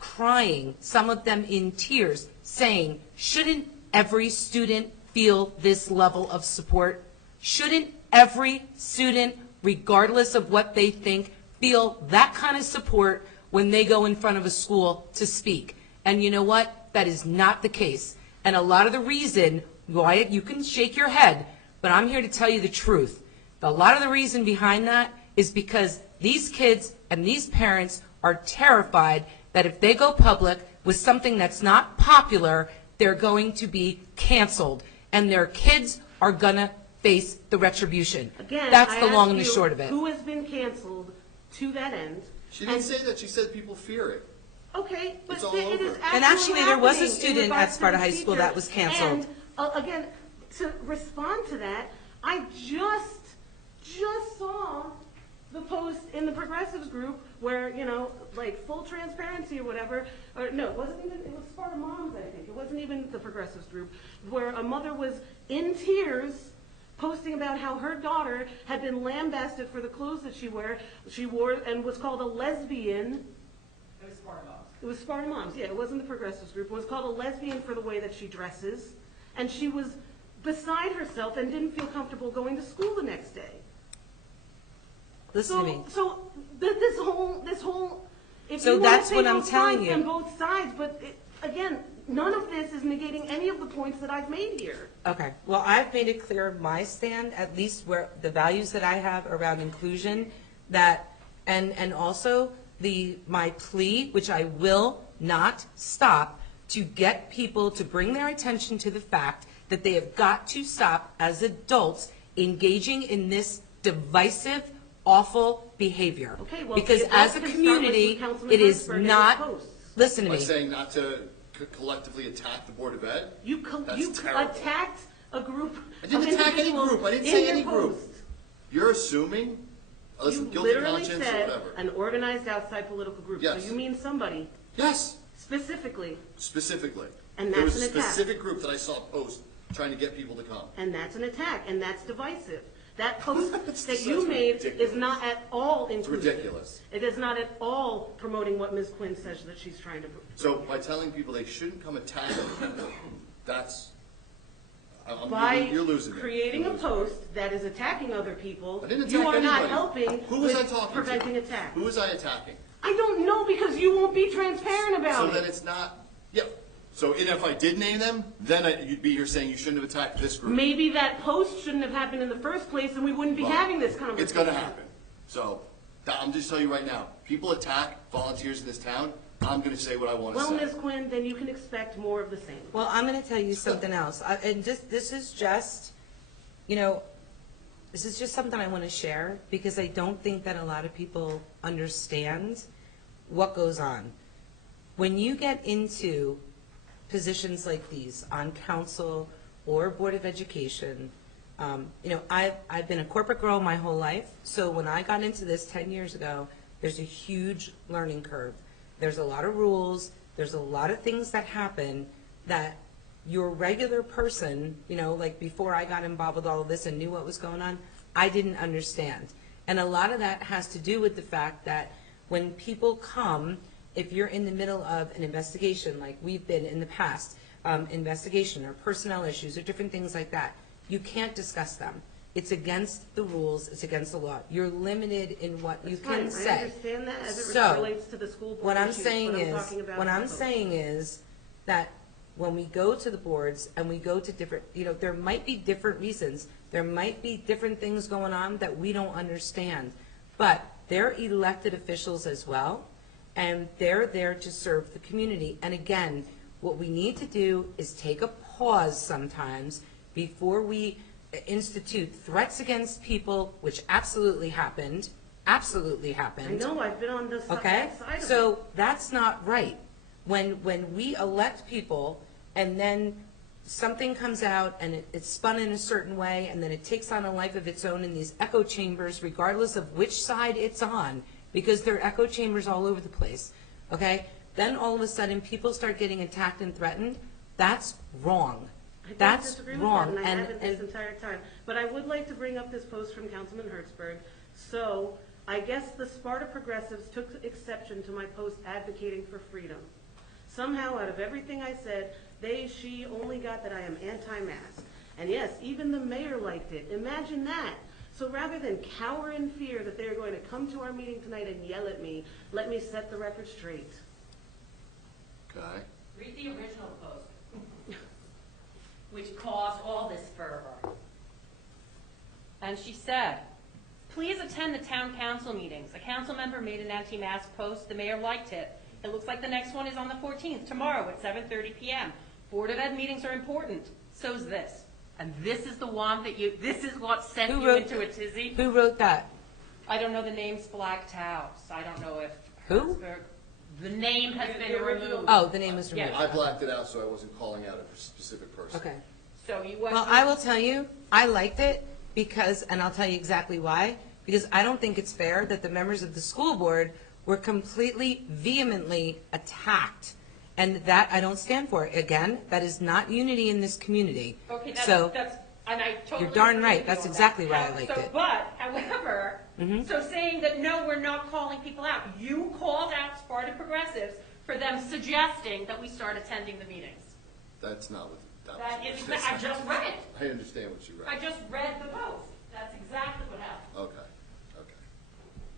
crying, some of them in tears, saying, shouldn't every student feel this level of support? Shouldn't every student, regardless of what they think, feel that kind of support when they go in front of a school to speak? And you know what? That is not the case. And a lot of the reason why, you can shake your head, but I'm here to tell you the truth. A lot of the reason behind that is because these kids and these parents are terrified that if they go public with something that's not popular, they're going to be canceled, and their kids are gonna face the retribution. Again, That's I the long ask and the you, short of it. Who has been canceled to that end? She didn't say that. She said people fear it. Okay, but It's all it is over. And actually, there was a happening in student regards at to Sparta the High School teachers. that was canceled. And again, to respond to that, I just saw the post in the progressives group where, you know, like full transparency or whatever, or no, it wasn't even, it was Sparta Moms, I think. It wasn't even the progressives group, where a mother was in tears posting about how her daughter had been lambasted for the clothes that she wore and was called a lesbian. It was Sparta Moms. It was Sparta Moms, yeah, it wasn't the progressives group. It was called a lesbian for the way that she dresses. And she was beside herself and didn't feel comfortable going to school the next day. Listen to me. So this whole, if So you want that's to say what I'm both telling sides, you. on both sides, but again, none of this is negating any of the points that I've made here. Okay, well, I've made it clear my stand, at least where the values that I have around inclusion, that, and also my plea, which I will not stop, to get people to bring their attention to the fact that they have got to stop, as adults, engaging in this divisive, awful behavior. Okay, well, Because the adults as a can start community, with Councilman it is Hertzberg and his not, posts. listen to By me. saying not to collectively attack the Board of Ed? You That's terrible. attacked a group I didn't of attack any individuals group. I didn't in say your any group. post. You're assuming, listen, You guilty literally conscience or said whatever. an organized outside political group. Yes. So you mean somebody Yes, specifically, specifically. And There that's was a an attack. specific group that I saw post trying to get people to come. and that's an attack, and that's divisive. That post That's that you made ridiculous. is not at all It's inclusive. ridiculous. It is not at all promoting what Ms. Quinn says that she's trying to. So by telling people they shouldn't come attack people, that's, By you're losing me. creating You're a losing me. post that is attacking other people, I didn't you attack are not anybody. helping Who was I with talking preventing to? attacks. Who was I attacking? I don't know because you won't be transparent So about then it. it's not, yep. So if I did name them, then you'd be here saying you shouldn't have attacked this group. Maybe that post shouldn't have happened in the first place and we wouldn't be Well, having this conversation. It's gonna happen. So, I'm just telling you right now, people attack volunteers in this town, I'm gonna say what I wanna Well, say. Ms. Quinn, then you can expect more of the same. Well, I'm going to tell you something else. This is just, you know, this is just something I want to share because I don't think that a lot of people understand what goes on. When you get into positions like these on council or Board of Education, you know, I've been a corporate girl my whole life, so when I got into this 10 years ago, there's a huge learning curve. There's a lot of rules, there's a lot of things that happen that your regular person, you know, like before I got involved with all of this and knew what was going on, I didn't understand. And a lot of that has to do with the fact that when people come, if you're in the middle of an investigation, like we've been in the past, investigation or personnel issues or different things like that, you can't discuss them. It's against the rules, it's against the law. You're limited in what you That's can fine. say. I understand that as it So, relates to the school board What I'm issues, saying but I'm is, talking about what the I'm post. saying is that when we go to the boards and we go to different, you know, there might be different reasons. There might be different things going on that we don't understand. But they're elected officials as well, and they're there to serve the community. And again, what we need to do is take a pause sometimes before we institute threats against people, which absolutely happened. I know, I've been on the Okay, that side of it. so that's not right. When we elect people and then something comes out and it's spun in a certain way and then it takes on a life of its own in these echo chambers, regardless of which side it's on, because there are echo chambers all over the place, okay? Then all of a sudden people start getting attacked and threatened. That's wrong. I don't That's disagree with wrong. that, and I And- haven't this and- entire time. But I would like to bring up this post from Councilman Hertzberg. So I guess the Sparta progressives took exception to my post advocating for freedom. Somehow, out of everything I said, she only got that I am anti-mask. And yes, even the mayor liked it. Imagine that. So rather than cower in fear that they're going to come to our meeting tonight and yell at me, let me set the record straight. Okay. Read the original post, which caused all this fervor. And she said, please attend the town council meetings. A council member made an anti-mask post. The mayor liked it. It looks like the next one is on the 14th, tomorrow at 7:30 p.m. Board of Ed meetings are important. So's this. And this is the one that this is what sent Who you wrote- into a tizzy. Who wrote that? I don't know, the name's blacked out, so I don't know if. Who? The name has been removed. Oh, the name was Yeah. removed. I blacked it out, so I wasn't calling out a specific person. Okay. So you went. Well, I will tell you, I liked it because, and I'll tell you exactly why, because I don't think it's fair that the members of the school board were completely vehemently attacked. And that I don't stand for. Again, that is not unity in this community. Okay, So, that's, and I totally. you're darn agree right. with you That's on exactly that. why I liked it. But, however, Mhm. so saying that, no, we're not calling people out. You called out Sparta progressives for them suggesting that we start attending the meetings. That's not what that That was. is, I just read it. I understand what you I read. just read the post. That's exactly what happened. Okay, okay.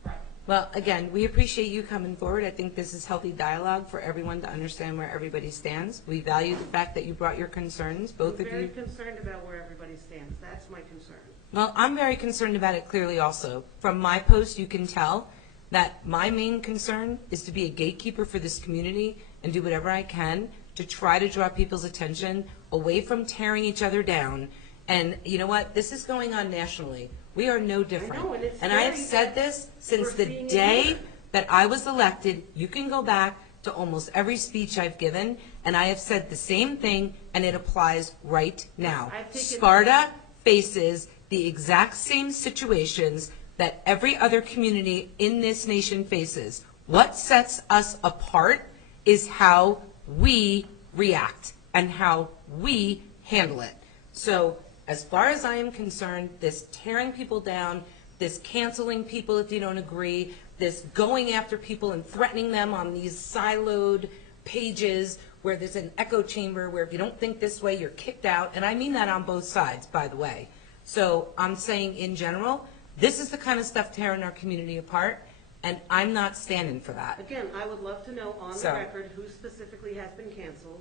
Right. well, again, we appreciate you coming forward. I think this is healthy dialogue for everyone to understand where everybody stands. We value the fact that you brought your concerns, both I'm of very you. concerned about where everybody stands. That's my concern. Well, I'm very concerned about it clearly also. From my post, you can tell that my main concern is to be a gatekeeper for this community and do whatever I can to try to draw people's attention away from tearing each other down. And you know what? This is going on nationally. We are no different. know, and it's I have scary said that this since we're the seeing it day here. that I was elected. You can go back to almost every speech I've given, and I have said the same thing, and it applies right now. I've taken- Sparta faces the exact same situations that every other community in this nation faces. What sets us apart is how we react and how we handle it. So as far as I am concerned, this tearing people down, this canceling people if they don't agree, this going after people and threatening them on these siloed pages where there's an echo chamber where if you don't think this way, you're kicked out. And I mean that on both sides, by the way. So I'm saying in general, this is the kind of stuff tearing our community apart, and I'm not standing for that. Again, I would love to know on the So- record who specifically has been canceled.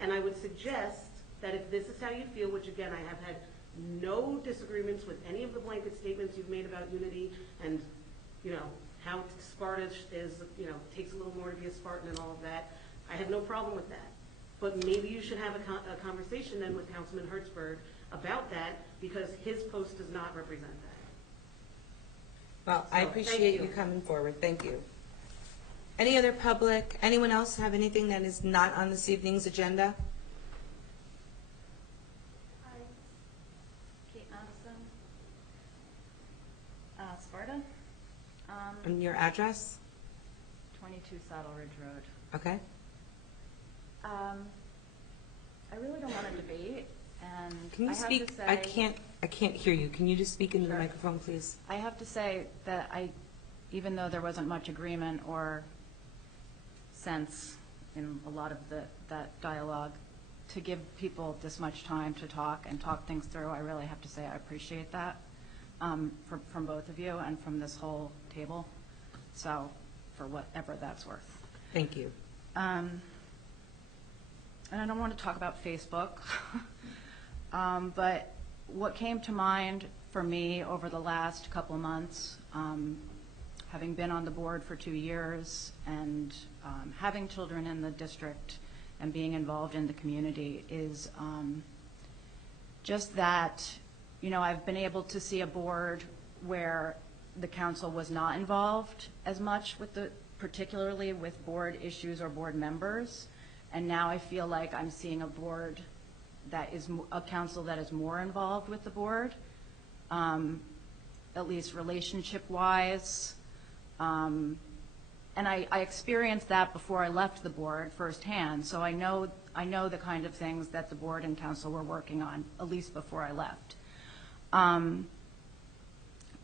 And I would suggest that if this is how you feel, which again, I have had no disagreements with any of the blanket statements you've made about unity and, you know, how Sparta is, you know, takes a little more to be a Spartan and all of that. I have no problem with that. But maybe you should have a conversation then with Councilman Hertzberg about that, because his post does not represent that. Well, I So, appreciate thank you you. coming forward. Thank you. Any other public, anyone else have anything that is not on this evening's agenda? Hi, Kate Madison, Sparta, And your address? 22 Saddle Ridge Road. Okay. I really don't want to debate, and Can you I have speak? to say, I can't hear you. Can you just speak into the Sure. microphone, please? I have to say that even though there wasn't much agreement or sense in a lot of that dialogue, to give people this much time to talk and talk things through, I really have to say I appreciate that from both of you and from this whole table. So, for whatever that's worth. Thank you. And I don't want to talk about Facebook, but what came to mind for me over the last couple of months, having been on the board for 2 years and having children in the district and being involved in the community, is just that, you know, I've been able to see a board where the council was not involved as much with particularly with board issues or board members. And now I feel like I'm seeing a board that is, a council that is more involved with the board, at least relationship-wise. And I experienced that before I left the board firsthand, so I know I know the kind of things that the board and council were working on, at least before I left.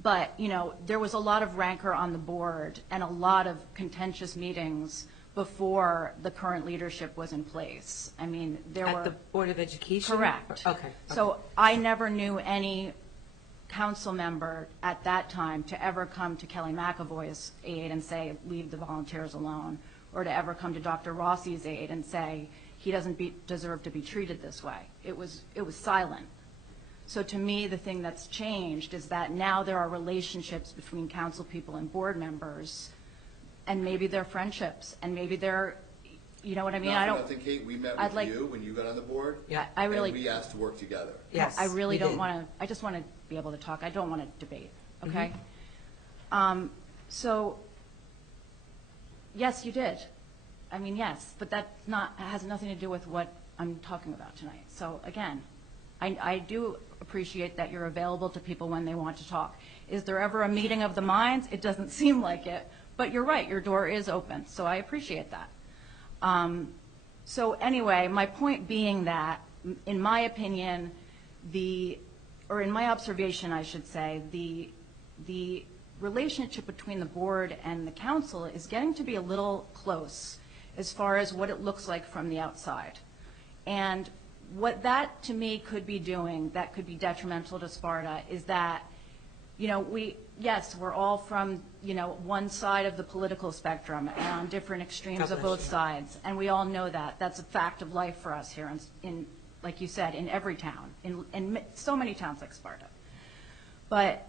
But, you know, there was a lot of rancor on the board and a lot of contentious meetings before the current leadership was in place. I mean, there were... At the Board of Education? Correct. Okay. So I never knew any council member at that time to ever come to Kelly McAvoy's aid and say, leave the volunteers alone, or to ever come to Dr. Rossi's aid and say, he doesn't deserve to be treated this way. It was silent. So to me, the thing that's changed is that now there are relationships between council people and board members, and maybe they're friendships, and maybe they're, you know what I mean? Not for nothing, Kate, we met I'd with like- you when you got on the board. Yeah, I really... And we asked to work together. Yes, I really we don't did. want to, I just want to be able to talk. I don't want to debate, okay? So, yes, you did. I mean, yes, but that has nothing to do with what I'm talking about tonight. So, again, I do appreciate that you're available to people when they want to talk. Is there ever a meeting of the minds? It doesn't seem like it, but you're right, your door is open, so I appreciate that. So anyway, my point being that, in my opinion, or in my observation, I should say, the relationship between the board and the council is getting to be a little close as far as what it looks like from the outside. And what that, to me, could be doing, that could be detrimental to Sparta, is that, you know, yes, we're all from, you know, one side of the political spectrum and on different extremes of both sides, and we all know that. That's a fact of life for us here in like you said, in every town, in so many towns like Sparta. But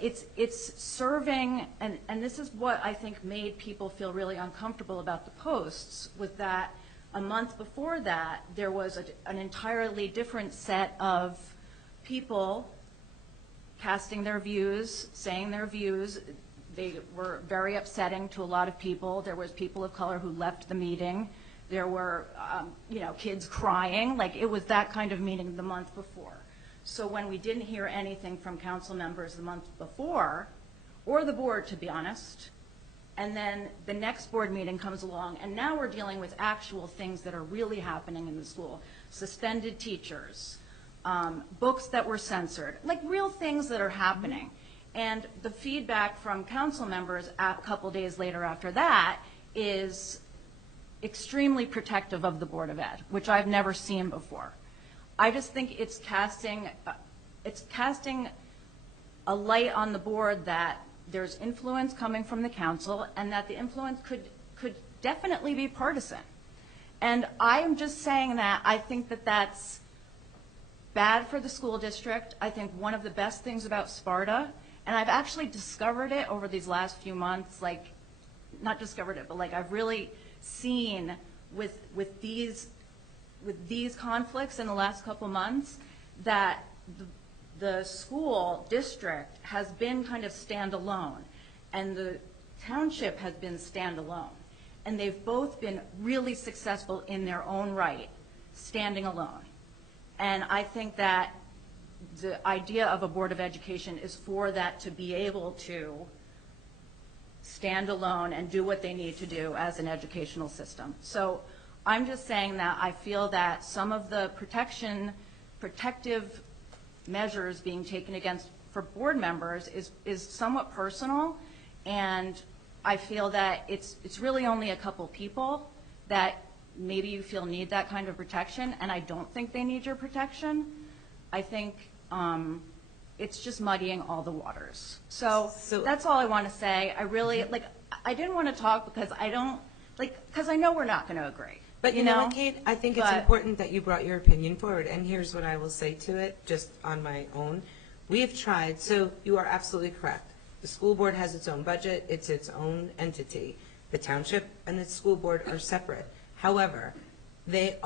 it's serving, and this is what I think made people feel really uncomfortable about the posts, was that a month before that, there was an entirely different set of people casting their views, saying their views. They were very upsetting to a lot of people. There was people of color who left the meeting. There were, you know, kids crying. Like, it was that kind of meeting the month before. So when we didn't hear anything from council members the month before, or the board, to be honest, and then the next board meeting comes along, and now we're dealing with actual things that are really happening in the school. Suspended teachers, books that were censored, like real things that are happening. And the feedback from council members a couple days later after that is extremely protective of the Board of Ed, which I've never seen before. I just think it's casting a light on the board that there's influence coming from the council, and that the influence could definitely be partisan. And I am just saying that I think that that's bad for the school district. I think one of the best things about Sparta, and I've actually discovered it over these last few months, like, not discovered it, but like I've really seen with these conflicts in the last couple months, that the school district has been kind of standalone, and the township has been standalone. And they've both been really successful in their own right, standing alone. And I think that the idea of a Board of Education is for that to be able to stand alone and do what they need to do as an educational system. So I'm just saying that I feel that some of the protective measures being taken for board members is somewhat personal, and I feel that it's really only a couple people that maybe you feel need that kind of protection, and I don't think they need your protection. I think it's just muddying all the waters. So that's all I want to say. I really, like, I didn't want to talk because because I know we're not going to agree. But you know what, Kate? I think it's important that you brought your opinion forward, and here's what I will say to it, just on my own. We have tried, so you are absolutely correct. The school board has its own budget, it's its own entity. The township and the school board are separate. However, they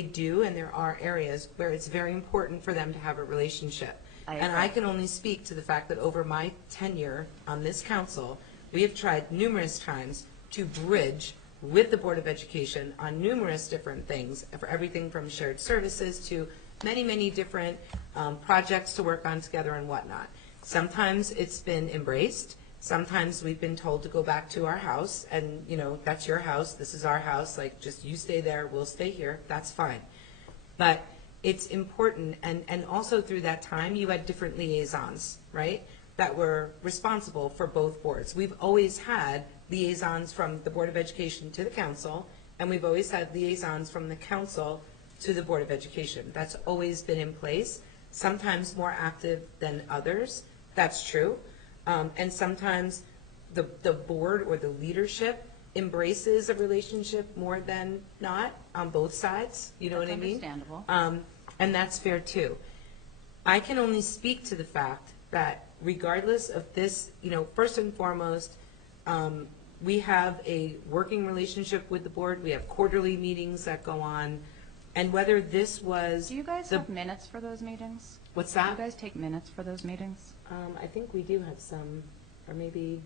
do, and there are areas where it's very important for them to have a relationship. And I can only speak to the fact that over my tenure on this council, we have tried numerous times to bridge with the Board of Education on numerous different things, for everything from shared services to many, many different projects to work on together and whatnot. Sometimes it's been embraced, Sometimes we've been told to go back to our house and, that's your house, this is our house, like, just you stay there, we'll stay here, that's fine. But it's important, and also through that time, you had different liaisons, right? That were responsible for both boards. We've always had liaisons from the Board of Education to the council, and we've always had liaisons from the council to the Board of Education. That's always been in place, sometimes more active than others, that's true. And sometimes the board or the leadership embraces a relationship more than not on both sides, you know what I mean? That's understandable. And that's fair too. I can only speak to the fact that regardless of this, first and foremost, we have a working relationship with the board. We have quarterly meetings that go on. And whether this was Do you guys the- have minutes for those meetings? What's Do you that? guys take minutes for those meetings? I think we do have some, or maybe,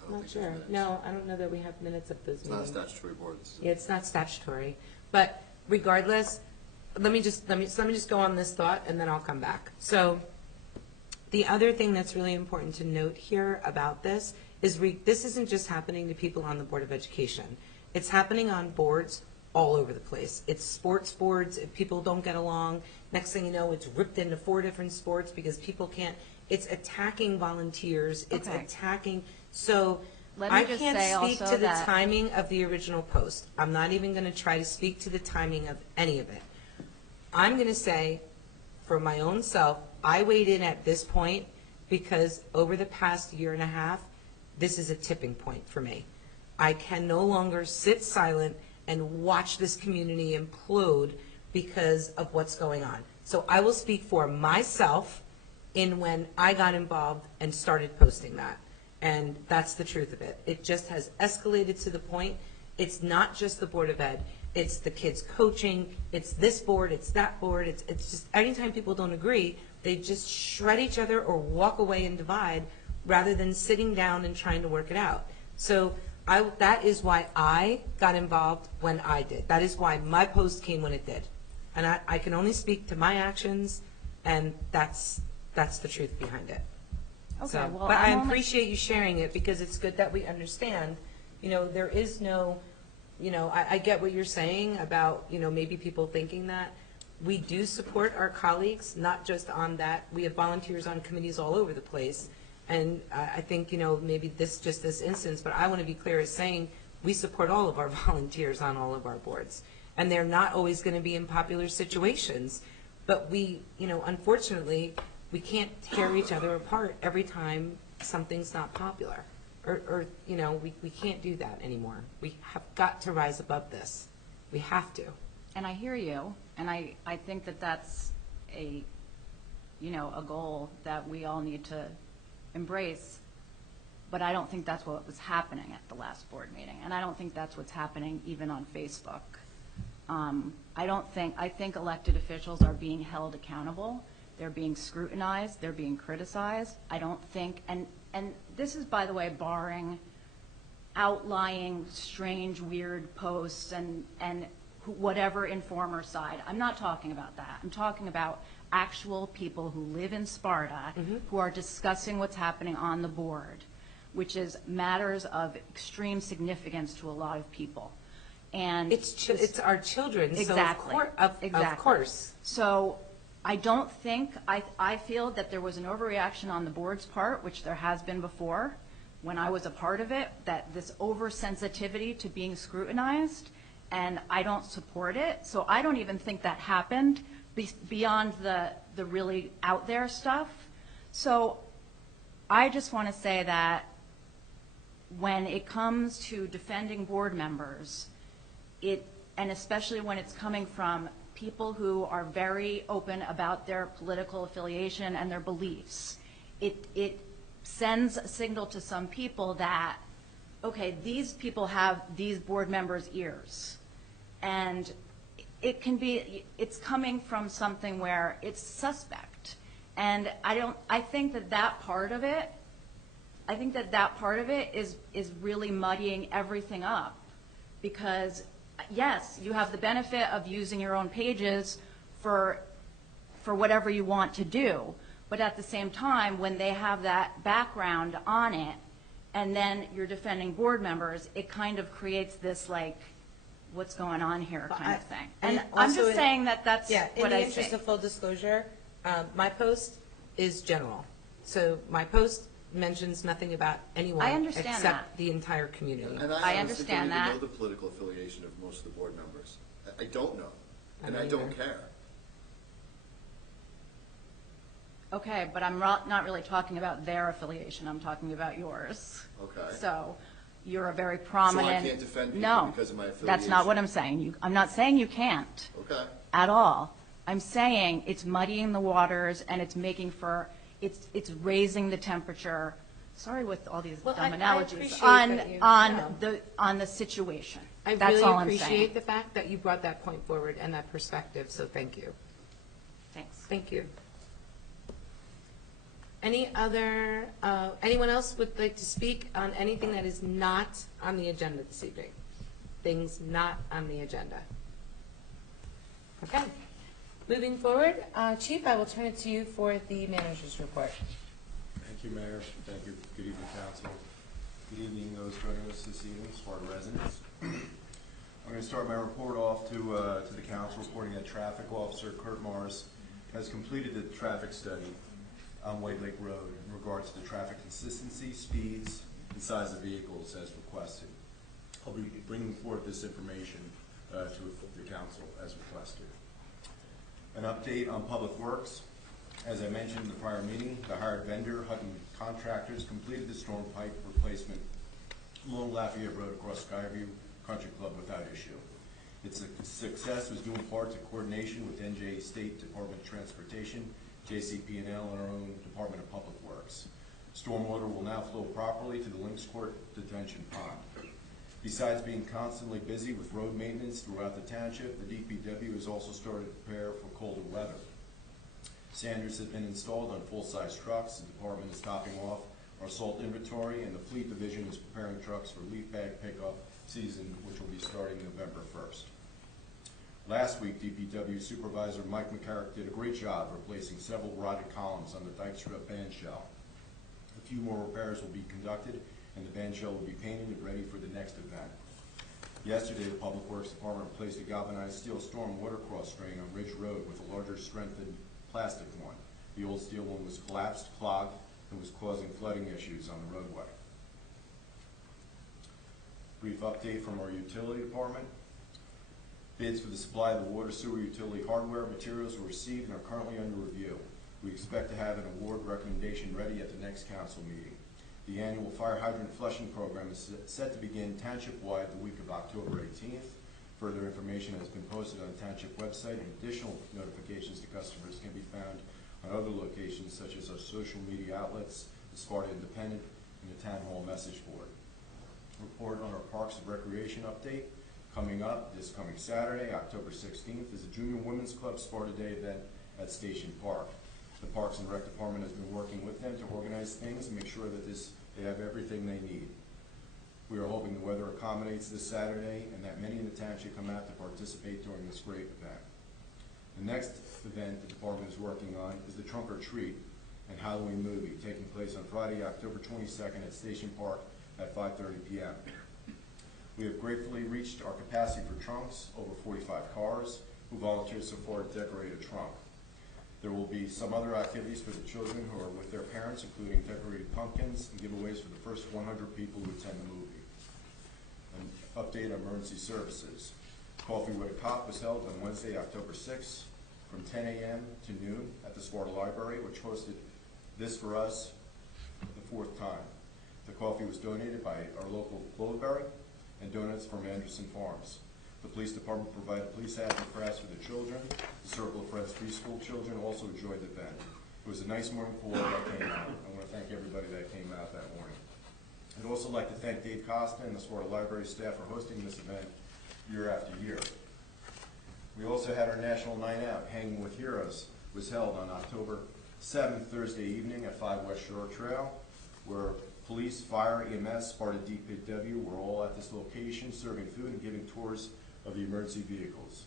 I I'm don't not think there's sure. minutes. No, I don't know that we have minutes of those It's not a meetings. statutory board. Yeah, it's not statutory. But regardless, let me just go on this thought and then I'll come back. So the other thing that's really important to note here about this is this isn't just happening to people on the Board of Education. It's happening on boards all over the place. It's sports boards. If people don't get along, next thing you know, it's ripped into 4 different sports because people can't. It's attacking volunteers. It's Okay. attacking. So Let me I just can't say speak also to the that- timing of the original post. I'm not even going to try to speak to the timing of any of it. I'm going to say, for my own self, I weighed in at this point because over the past year and a half, this is a tipping point for me. I can no longer sit silent and watch this community implode because of what's going on. So I will speak for myself in when I got involved and started posting that. And that's the truth of it. It just has escalated to the point, it's not just the Board of Ed, it's the kids coaching, it's this board, it's that board, it's just, anytime people don't agree, they just shred each other or walk away and divide rather than sitting down and trying to work it out. So that is why I got involved when I did. That is why my post came when it did. And I can only speak to my actions, and that's the truth behind it. Okay, So, well, but I I'm only- appreciate you sharing it because it's good that we understand, there is no, I get what you're saying about, maybe people thinking that. We do support our colleagues, not just on that. We have volunteers on committees all over the place. And I think, maybe this instance, but I want to be clear as saying we support all of our volunteers on all of our boards. And they're not always going to be in popular situations. But we, unfortunately, we can't tear each other apart every time something's not popular. Or we can't do that anymore. We have got to rise above this. We have to. And I hear you, and I think that that's a goal that we all need to embrace, but I don't think that's what was happening at the last board meeting, and I don't think that's what's happening even on Facebook. I think elected officials are being held accountable. They're being scrutinized. They're being criticized. I don't think, and this is, by the way, barring outlying, strange, weird posts and whatever informer side. I'm not talking about that. I'm talking about actual people who live in Sparta who are discussing what's happening on the board, which is matters of extreme significance to a lot of people. And It's our children. Exactly. So of course. So I don't think, I feel that there was an overreaction on the board's part, which there has been before, when I was a part of it, that this oversensitivity to being scrutinized, and I don't support it. So I don't even think that happened beyond the really out there stuff. So I just want to say that when it comes to defending board members, and especially when it's coming from people who are very open about their political affiliation and their beliefs, it sends a signal to some people that, okay, these people have these board members' ears. And it's coming from something where it's suspect. And I think that part of it is really muddying everything up. Because, yes, you have the benefit of using your own pages for whatever you want to do. But at the same time, when they have that background on it, and then you're defending board members, it kind of creates this like, what's going on here kind of thing. And I'm also just saying that that's Yeah, in what the I interest see. of full disclosure, my post is general. So my post mentions nothing about anyone I understand that. except the entire community. And I I honestly don't understand even that. know the political affiliation of most of the board members. I don't know, and I I don't don't either. care. Okay, but I'm not really talking about their affiliation, I'm talking about yours. Okay. So, you're a very prominent. can't defend people No, because of my that's not what affiliation? I'm saying. I'm not saying you can't. Okay. At all. I'm saying it's muddying the waters and it's making for, it's raising the temperature, sorry with all these Well, dumb I analogies, appreciate on, that you- on no. on the situation. I That's really all I'm saying. appreciate the fact that you brought that point forward and that perspective, so thank you. Thanks. Thank you. Anyone else would like to speak on anything that is not on the agenda this evening? Things not on the agenda. Okay. Moving forward, Chief, I will turn it to you for the manager's report. Thank you, Mayor. Thank you. Good evening, Council. Good evening, those joining us this evening, Sparta residents. I'm going to start my report off to the Council, reporting that Traffic Officer Kurt Morris has completed the traffic study on White Lake Road in regards to traffic consistency, speeds, and size of vehicles as requested. I'll be bringing forth this information to the Council as requested. An update on Public Works. As I mentioned in the prior meeting, the hired vendor, Hutton Contractors, completed the storm pipe replacement along Lafayette Road across Skyview Country Club without issue. Its success was due in part to coordination with NJ State Department of Transportation, JCP&L, and our own Department of Public Works. Stormwater will now flow properly to the Lynx Court detention pond. Besides being constantly busy with road maintenance throughout the township, the DPW has also started to prepare for colder weather. Sanders have been installed on full-size trucks. The department is topping off our salt inventory, and the fleet division is preparing trucks for leaf bag pickup season, which will be starting November 1st. Last week, DPW Supervisor Mike McCarrick did a great job replacing several rotted columns on the Dykstra band shell. A few more repairs will be conducted, and the band shell will be painted and ready for the next event. Yesterday, the Public Works Department replaced a galvanized steel storm water cross drain on Ridge Road with a larger strengthened plastic one. The old steel one was collapsed, clogged, and was causing flooding issues on the roadway. Brief update from our utility department. Bids for the supply of the water, sewer, utility hardware materials were received and are currently under review. We expect to have an award recommendation ready at the next council meeting. The annual fire hydrant flushing program is set to begin township-wide the week of October 18th. Further information has been posted on the township website, and additional notifications to customers can be found on other locations such as our social media outlets, the Sparta Independent, and the Town Hall message board. Report on our Parks and Recreation update. Coming up this coming Saturday, October 16th, is the Junior Women's Club Sparta Day event at Station Park. The Parks and Rec Department has been working with them to organize things and make sure that they have everything they need. We are hoping the weather accommodates this Saturday and that many in the township come out to participate during this great event. The next event the department is working on is the Trunk or Treat and Halloween movie, taking place on Friday, October 22nd at Station Park at 5:30 p.m. We have gratefully reached our capacity for trunks, over 45 cars, who volunteered so far to decorate a trunk. There will be some other activities for the children who are with their parents, including decorated pumpkins and giveaways for the first 100 people who attend the movie. An update on emergency services. Coffee with a Cop was held on Wednesday, October 6th from 10 a.m. to noon at the Sparta Library, which hosted This For Us the fourth time. The coffee was donated by our local Cloveberry and donuts from Anderson Farms. The police department provided police hats and crafts for the children. The Circle of Friends preschool children also enjoyed the event. It was a nice morning for all that came out. I want to thank everybody that came out that morning. I'd also like to thank Dave Costa and the Sparta Library staff for hosting this event year after year. We also had our National Night Out, Hanging with Heroes, was held on October 7th, Thursday evening at 5 West Shore Trail, where police, fire, EMS, Sparta DPW were all at this location serving food and giving tours of the emergency vehicles.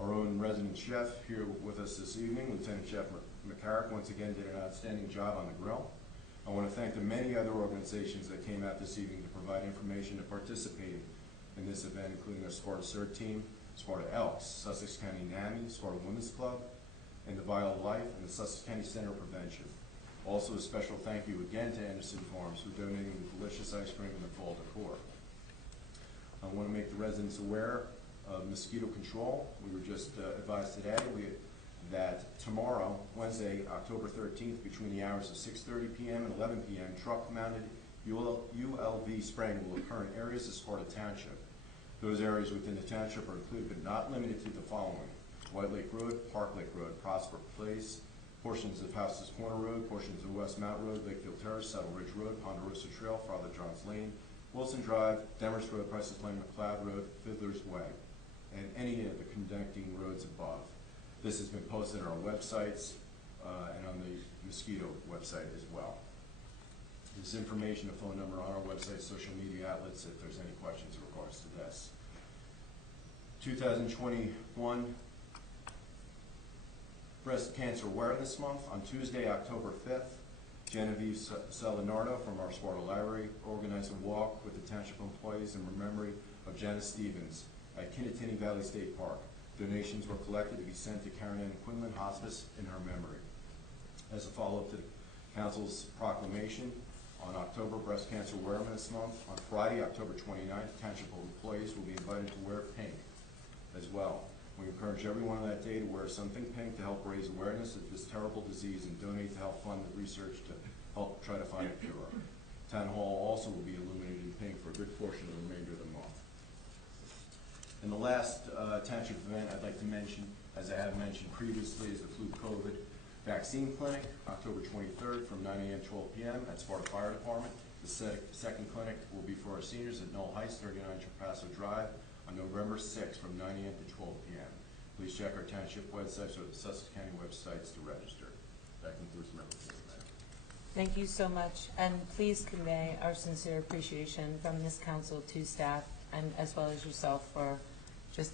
Our own resident chef here with us this evening, Lieutenant Chef McCarrick, once again did an outstanding job on the grill. I want to thank the many other organizations that came out this evening to provide information and participated in this event, including our Sparta CERT team, Sparta Elks, Sussex County NAMI, Sparta Women's Club, and the Violet Life, and the Sussex County Center of Prevention. Also, a special thank you again to Anderson Farms for donating the delicious ice cream and the fall decor. I want to make the residents aware of mosquito control. We were just advised today that tomorrow, Wednesday, October 13th, between the hours of 6:30 p.m. and 11 p.m., truck-mounted ULV spraying will occur in areas of Sparta Township. Those areas within the township are included but not limited to the following: White Lake Road, Park Lake Road, Prosper Place, portions of Houses Corner Road, portions of West Mount Road, Lakefield Terrace, Saddle Ridge Road, Ponderosa Trail, Father John's Lane, Wilson Drive, Demers Road, Price's Lane, McLeod Road, Fiddler's Way, and any of the connecting roads above. This has been posted on our websites and on the mosquito website as well. There's information, a phone number on our website, social media outlets, if there's any questions in regards to this. 2021 Breast Cancer Awareness Month. On Tuesday, October 5th, Genevieve Salinardo from our Sparta Library organized a walk with the township employees in memory of Janice Stevens at Kinnatini Valley State Park. Donations were collected to be sent to Karen Ann Quinlan Hospice in her memory. As a follow-up to the Council's proclamation on October Breast Cancer Awareness Month, on Friday, October 29th, township employees will be invited to wear pink as well. We encourage everyone on that day to wear something pink to help raise awareness of this terrible disease and donate to help fund the research to help try to find a cure. Town Hall also will be illuminated in pink for a good portion of the remainder of the month. And the last township event I'd like to mention, as I have mentioned previously, is the flu COVID vaccine clinic, October 23rd from 9 a.m. to 12 p.m. at Sparta Fire Department. The second clinic will be for our seniors at Knoll Heights, 39 Trapasso Drive, on November 6th from 9 a.m. to 12 p.m. Please check our township websites or the Sussex County websites to register. That concludes my report, Madam. Thank you so much, and please convey our sincere appreciation from this council to staff, and as well as yourself, for just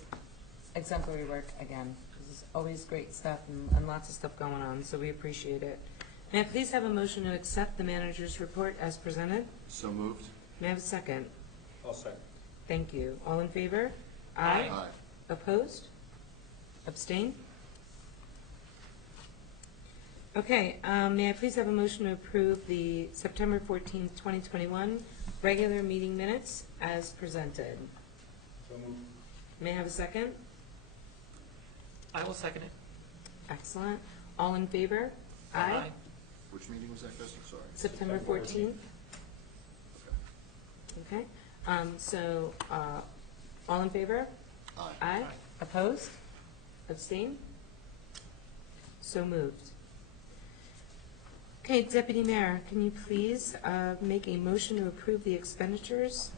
exemplary work again. This is always great stuff and lots of stuff going on, so we appreciate it. May I please have a motion to accept the manager's report as presented? So moved. May I have a second? I'll second. Thank you. All in favor? Aye. Aye. Opposed? Abstain? Okay, may I please have a motion to approve the September 14th, 2021 regular meeting minutes as presented? So moved. May I have a second? I will second it. Excellent. All in favor? Aye. Which meeting was that, Chris? I'm sorry. September 14th? Okay. Okay, all in favor? Aye. Aye. Aye. Opposed? Abstain? So moved. Okay, Deputy Mayor, can you please make a motion to approve the expenditures?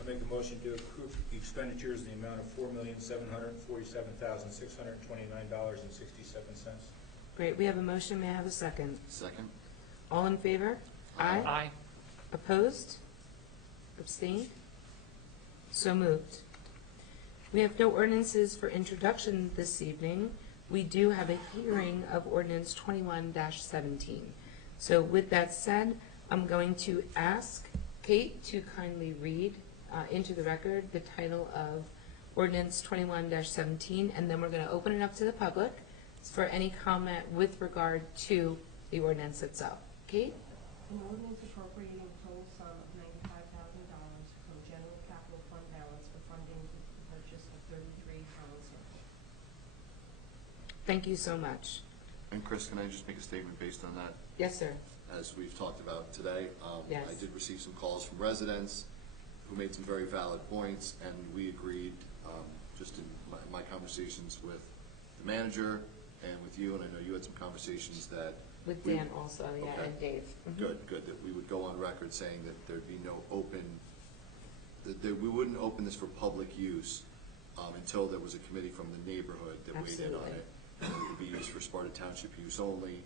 I make a motion to approve the expenditures in the amount of $4,747,629.67. Great, we have a motion. May I have a second? Second. All in favor? Aye. Aye. Opposed? Abstained? So moved. We have no ordinances for introduction this evening. We do have a hearing of ordinance 21-17. So with that said, I'm going to ask Kate to kindly read into the record the title of ordinance 21-17, and then we're going to open it up to the public for any comment with regard to the ordinance itself. Kate? An ordinance appropriating a total sum of $95,000 from general capital fund balance for funding the purchase of 33 Holland Circle. Thank you so much. And Chris, can I just make a statement based on that? Yes, sir. As we've talked about today, Yes. I did receive some calls from residents who made some very valid points, and we agreed, just in my conversations with the manager and with you, and I know you had some conversations that With we- Dan also, yeah, Okay. and Dave. Mhm. Good, that we would go on record saying that there'd be no that we wouldn't open this for public use until there was a committee from the neighborhood that weighed in on Absolutely. it. And it would be used for Sparta Township use only,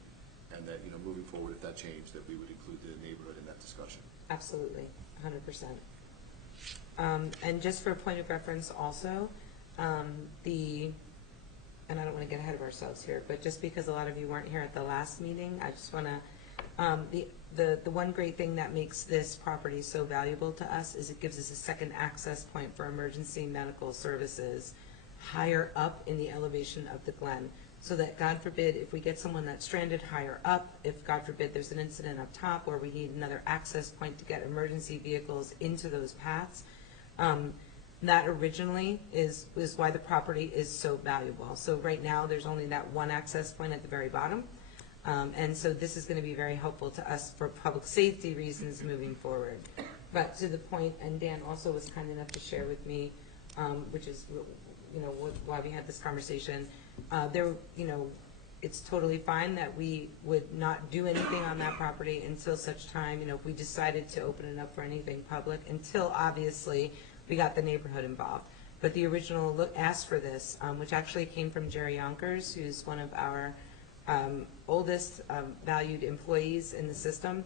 and that, moving forward, if that changed, that we would include the neighborhood in that discussion. Absolutely, 100%. And just for a point of reference also, and I don't want to get ahead of ourselves here, but just because a lot of you weren't here at the last meeting, I just want to The one great thing that makes this property so valuable to us is it gives us a second access point for emergency medical services higher up in the elevation of the Glen, so that God forbid if we get someone that's stranded higher up, if God forbid there's an incident up top where we need another access point to get emergency vehicles into those paths, that originally is why the property is so valuable. So right now there's only that one access point at the very bottom. And so this is going to be very helpful to us for public safety reasons moving forward. But to the point, and Dan also was kind enough to share with me, which is, why we had this conversation. It's totally fine that we would not do anything on that property until such time, if we decided to open it up for anything public, until obviously we got the neighborhood involved. But the original ask for this, which actually came from Jerry Yonkers, who's one of our oldest valued employees in the system.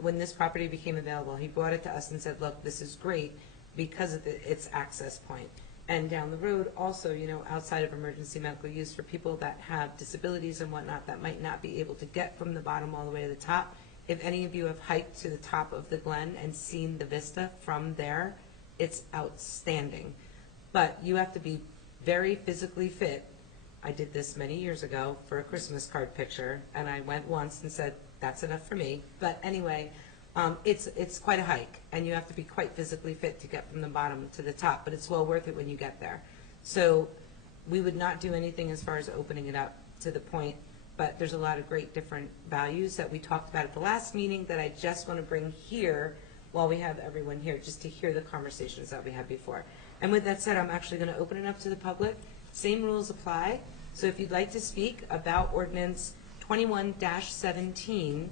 When this property became available, he brought it to us and said, look, this is great because of its access point. And down the road also, outside of emergency medical use for people that have disabilities and whatnot that might not be able to get from the bottom all the way to the top. If any of you have hiked to the top of the Glen and seen the vista from there, it's outstanding. But you have to be very physically fit. I did this many years ago for a Christmas card picture, and I went once and said, that's enough for me. But anyway, it's quite a hike, and you have to be quite physically fit to get from the bottom to the top, but it's well worth it when you get there. So we would not do anything as far as opening it up to the point, but there's a lot of great different values that we talked about at the last meeting that I just want to bring here while we have everyone here, just to hear the conversations that we had before. And with that said, I'm actually going to open it up to the public. Same rules apply. So if you'd like to speak about ordinance 21-17,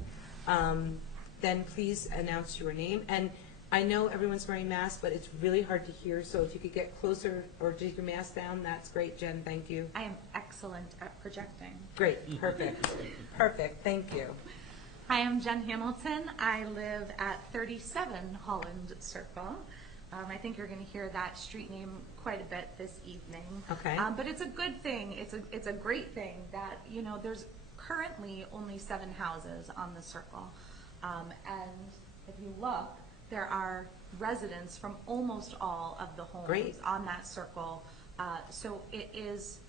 then please announce your name. And I know everyone's wearing masks, but it's really hard to hear, so if you could get closer or take your mask down, that's great. Jen, thank you. I am excellent at projecting. Great, perfect, perfect, thank you. Hi, I'm Jen Hamilton. I live at 37 Holland Circle. I think you're going to hear that street name quite a bit this evening. Okay. But it's a good thing. It's a great thing that, there's currently only 7 houses on the circle. And if you look, there are residents from almost all of the homes on that circle. So it is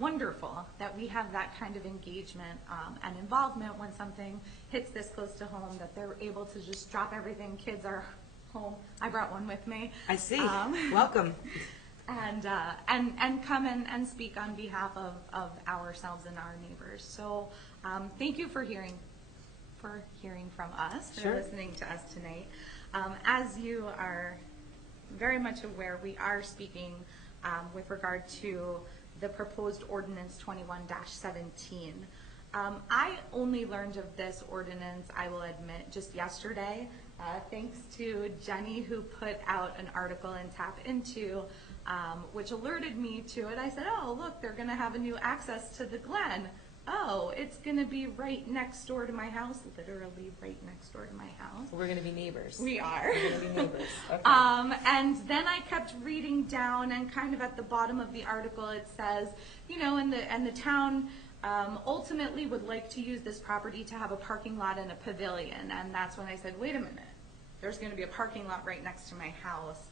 wonderful that we have that kind of engagement and involvement when something hits this close to home, that they're able to just drop everything. Kids are home. I brought one with me. I see. Welcome. And come and speak on behalf of ourselves and our neighbors. So thank you for hearing from us, for listening to us tonight. As you are very much aware, we are speaking with regard to the proposed ordinance 21-17. I only learned of this ordinance, I will admit, just yesterday, thanks to Jenny, who put out an article in Tap Into, which alerted me to it. I said, oh, look, they're going to have a new access to the Glen. Oh, it's going to be right next door to my house, literally right next door to my house. We're going to be neighbors. We are. We're going to be neighbors. Okay. And then I kept reading down, and kind of at the bottom of the article it says, and the town ultimately would like to use this property to have a parking lot and a pavilion. And that's when I said, wait a minute, there's going to be a parking lot right next to my house.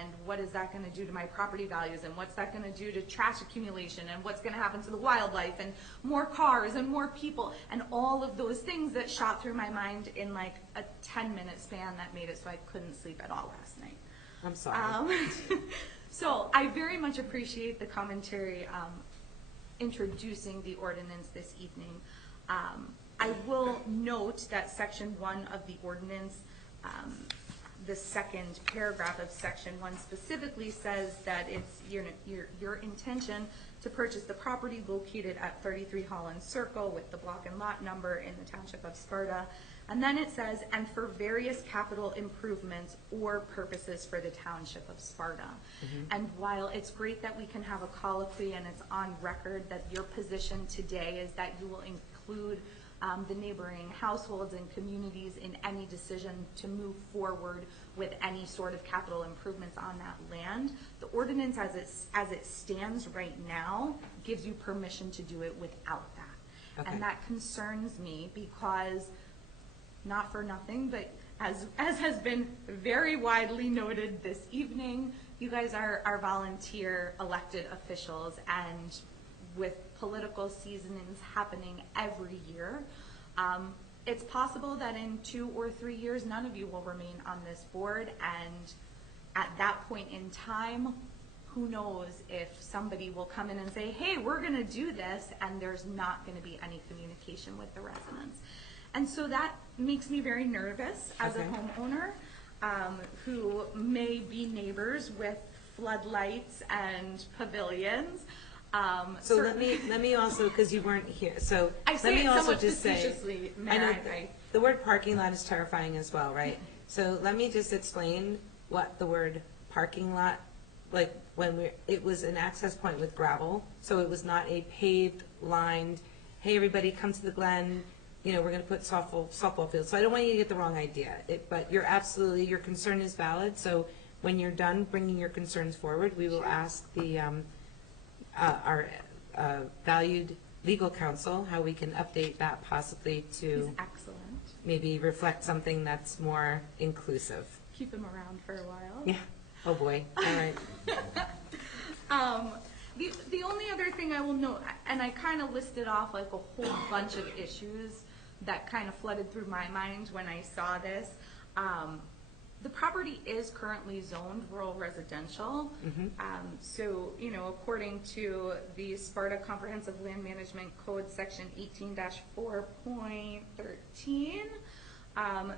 And what is that going to do to my property values? And what's that going to do to trash accumulation? And what's going to happen to the wildlife? And more cars and more people. And all of those things that shot through my mind in like a 10-minute span that made it so I couldn't sleep at all last night. I'm sorry. So I very much appreciate the commentary introducing the ordinance this evening. I will note that section 1 of the ordinance, the second paragraph of section 1 specifically says that it's your intention to purchase the property located at 33 Holland Circle with the block and lot number in the township of Sparta. And then it says, and for various capital improvements or purposes for the township of Sparta. Mm-hmm. And while it's great that we can have a colloquy and it's on record that your position today is that you will include the neighboring households and communities in any decision to move forward with any sort of capital improvements on that land, the ordinance as it stands right now gives you permission to do it without that. Okay. And that concerns me because not for nothing, but as has been very widely noted this evening, you guys are volunteer elected officials, and with political seasonings happening every year, it's possible that in 2 or 3 years, none of you will remain on this board, and at that point in time, who knows if somebody will come in and say, hey, we're gonna do this, and there's not gonna be any communication with the residents. And so that makes me very nervous as a homeowner who may be neighbors with floodlights and pavilions. So let me also, because you weren't here, so I let say me it also somewhat just say, facetiously, I know Mayor, the word parking lot is terrifying as well, right? So let me just explain what the word parking lot, like when it was an access point with gravel, so it was not a paved, lined, hey, everybody come to the Glen, you know, we're gonna put softball field. So I don't want you to get the wrong idea, but your concern is valid, so when you're done bringing your concerns forward, we will ask the, our valued legal counsel how we can update that possibly he's to excellent. maybe reflect something that's more inclusive. Keep him around for a while. Yeah. Oh boy. All right. The only other thing I will note, and I kind of listed off like a whole bunch of issues that kind of flooded through my mind when I saw this. The property is currently zoned rural residential. So, you know, according to the Sparta Comprehensive Land Management Code, section 18-4.13,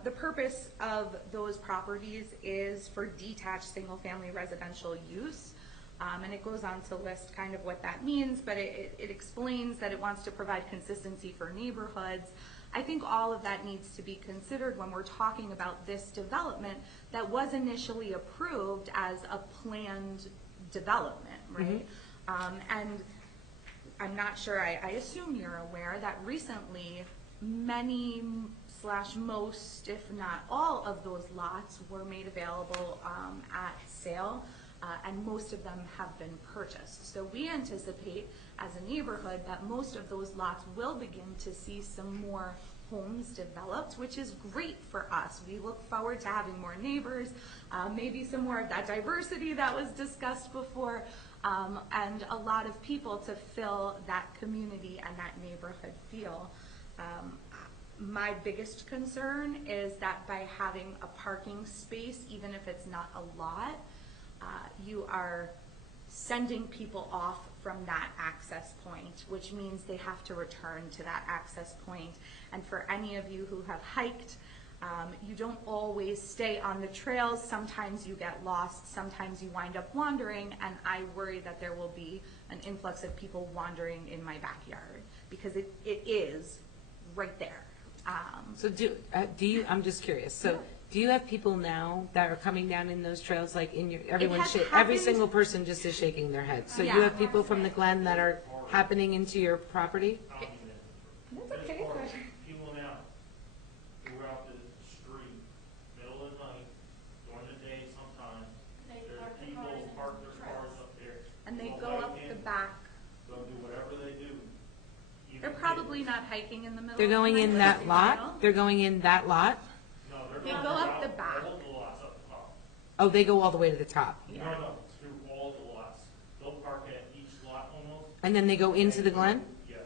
the purpose of those properties is for detached single-family residential use. And it goes on to list kind of what that means, but it explains that it wants to provide consistency for neighborhoods. I think all of that needs to be considered when we're talking about this development that was initially approved as a planned development, right? And I'm not sure, I assume you're aware that recently many/most, if not all of those lots were made available at sale. And most of them have been purchased. So we anticipate as a neighborhood that most of those lots will begin to see some more homes developed, which is great for us. We look forward to having more neighbors, maybe some more of that diversity that was discussed before, and a lot of people to fill that community and that neighborhood feel. My biggest concern is that by having a parking space, even if it's not a lot, you are sending people off from that access point, which means they have to return to that access point. And for any of you who have hiked, you don't always stay on the trails. Sometimes you get lost, sometimes you wind up wandering, and I worry that there will be an influx of people wandering in my backyard because it is right there. So do you, I'm just curious, so do you have people now that are coming down in those trails, like in your, every happened. single person just is shaking their head? So you Yeah. have people from the Glen that are happening into your property? That's okay. People now who are out the street, middle of the night, during the day sometimes, there's people park their cars up there. And they go up the in, back. Go do whatever they do. They're probably not hiking in the middle. They're going in that lot? They're going in that lot? No, they're They going go up around the back. all the lots up the top. Oh, they go all the way to the top. No, through all the lots. They'll park at each lot almost. And then they go into the Glen? Yes.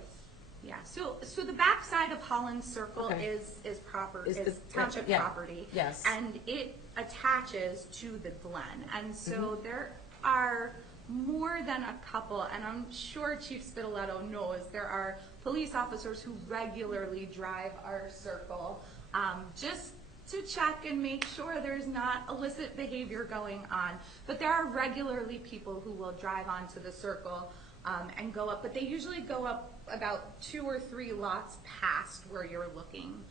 Yeah, so the backside of Holland Circle Okay. is Is the- township yeah, property. yes. And it attaches to the Glen. And so there are more than a couple, and I'm sure Chief Spitaletto knows, there are police officers who regularly drive our circle, just to check and make sure there's not illicit behavior going on. But there are regularly people who will drive onto the circle and go up, but they usually go up about 2 or 3 lots past where you're looking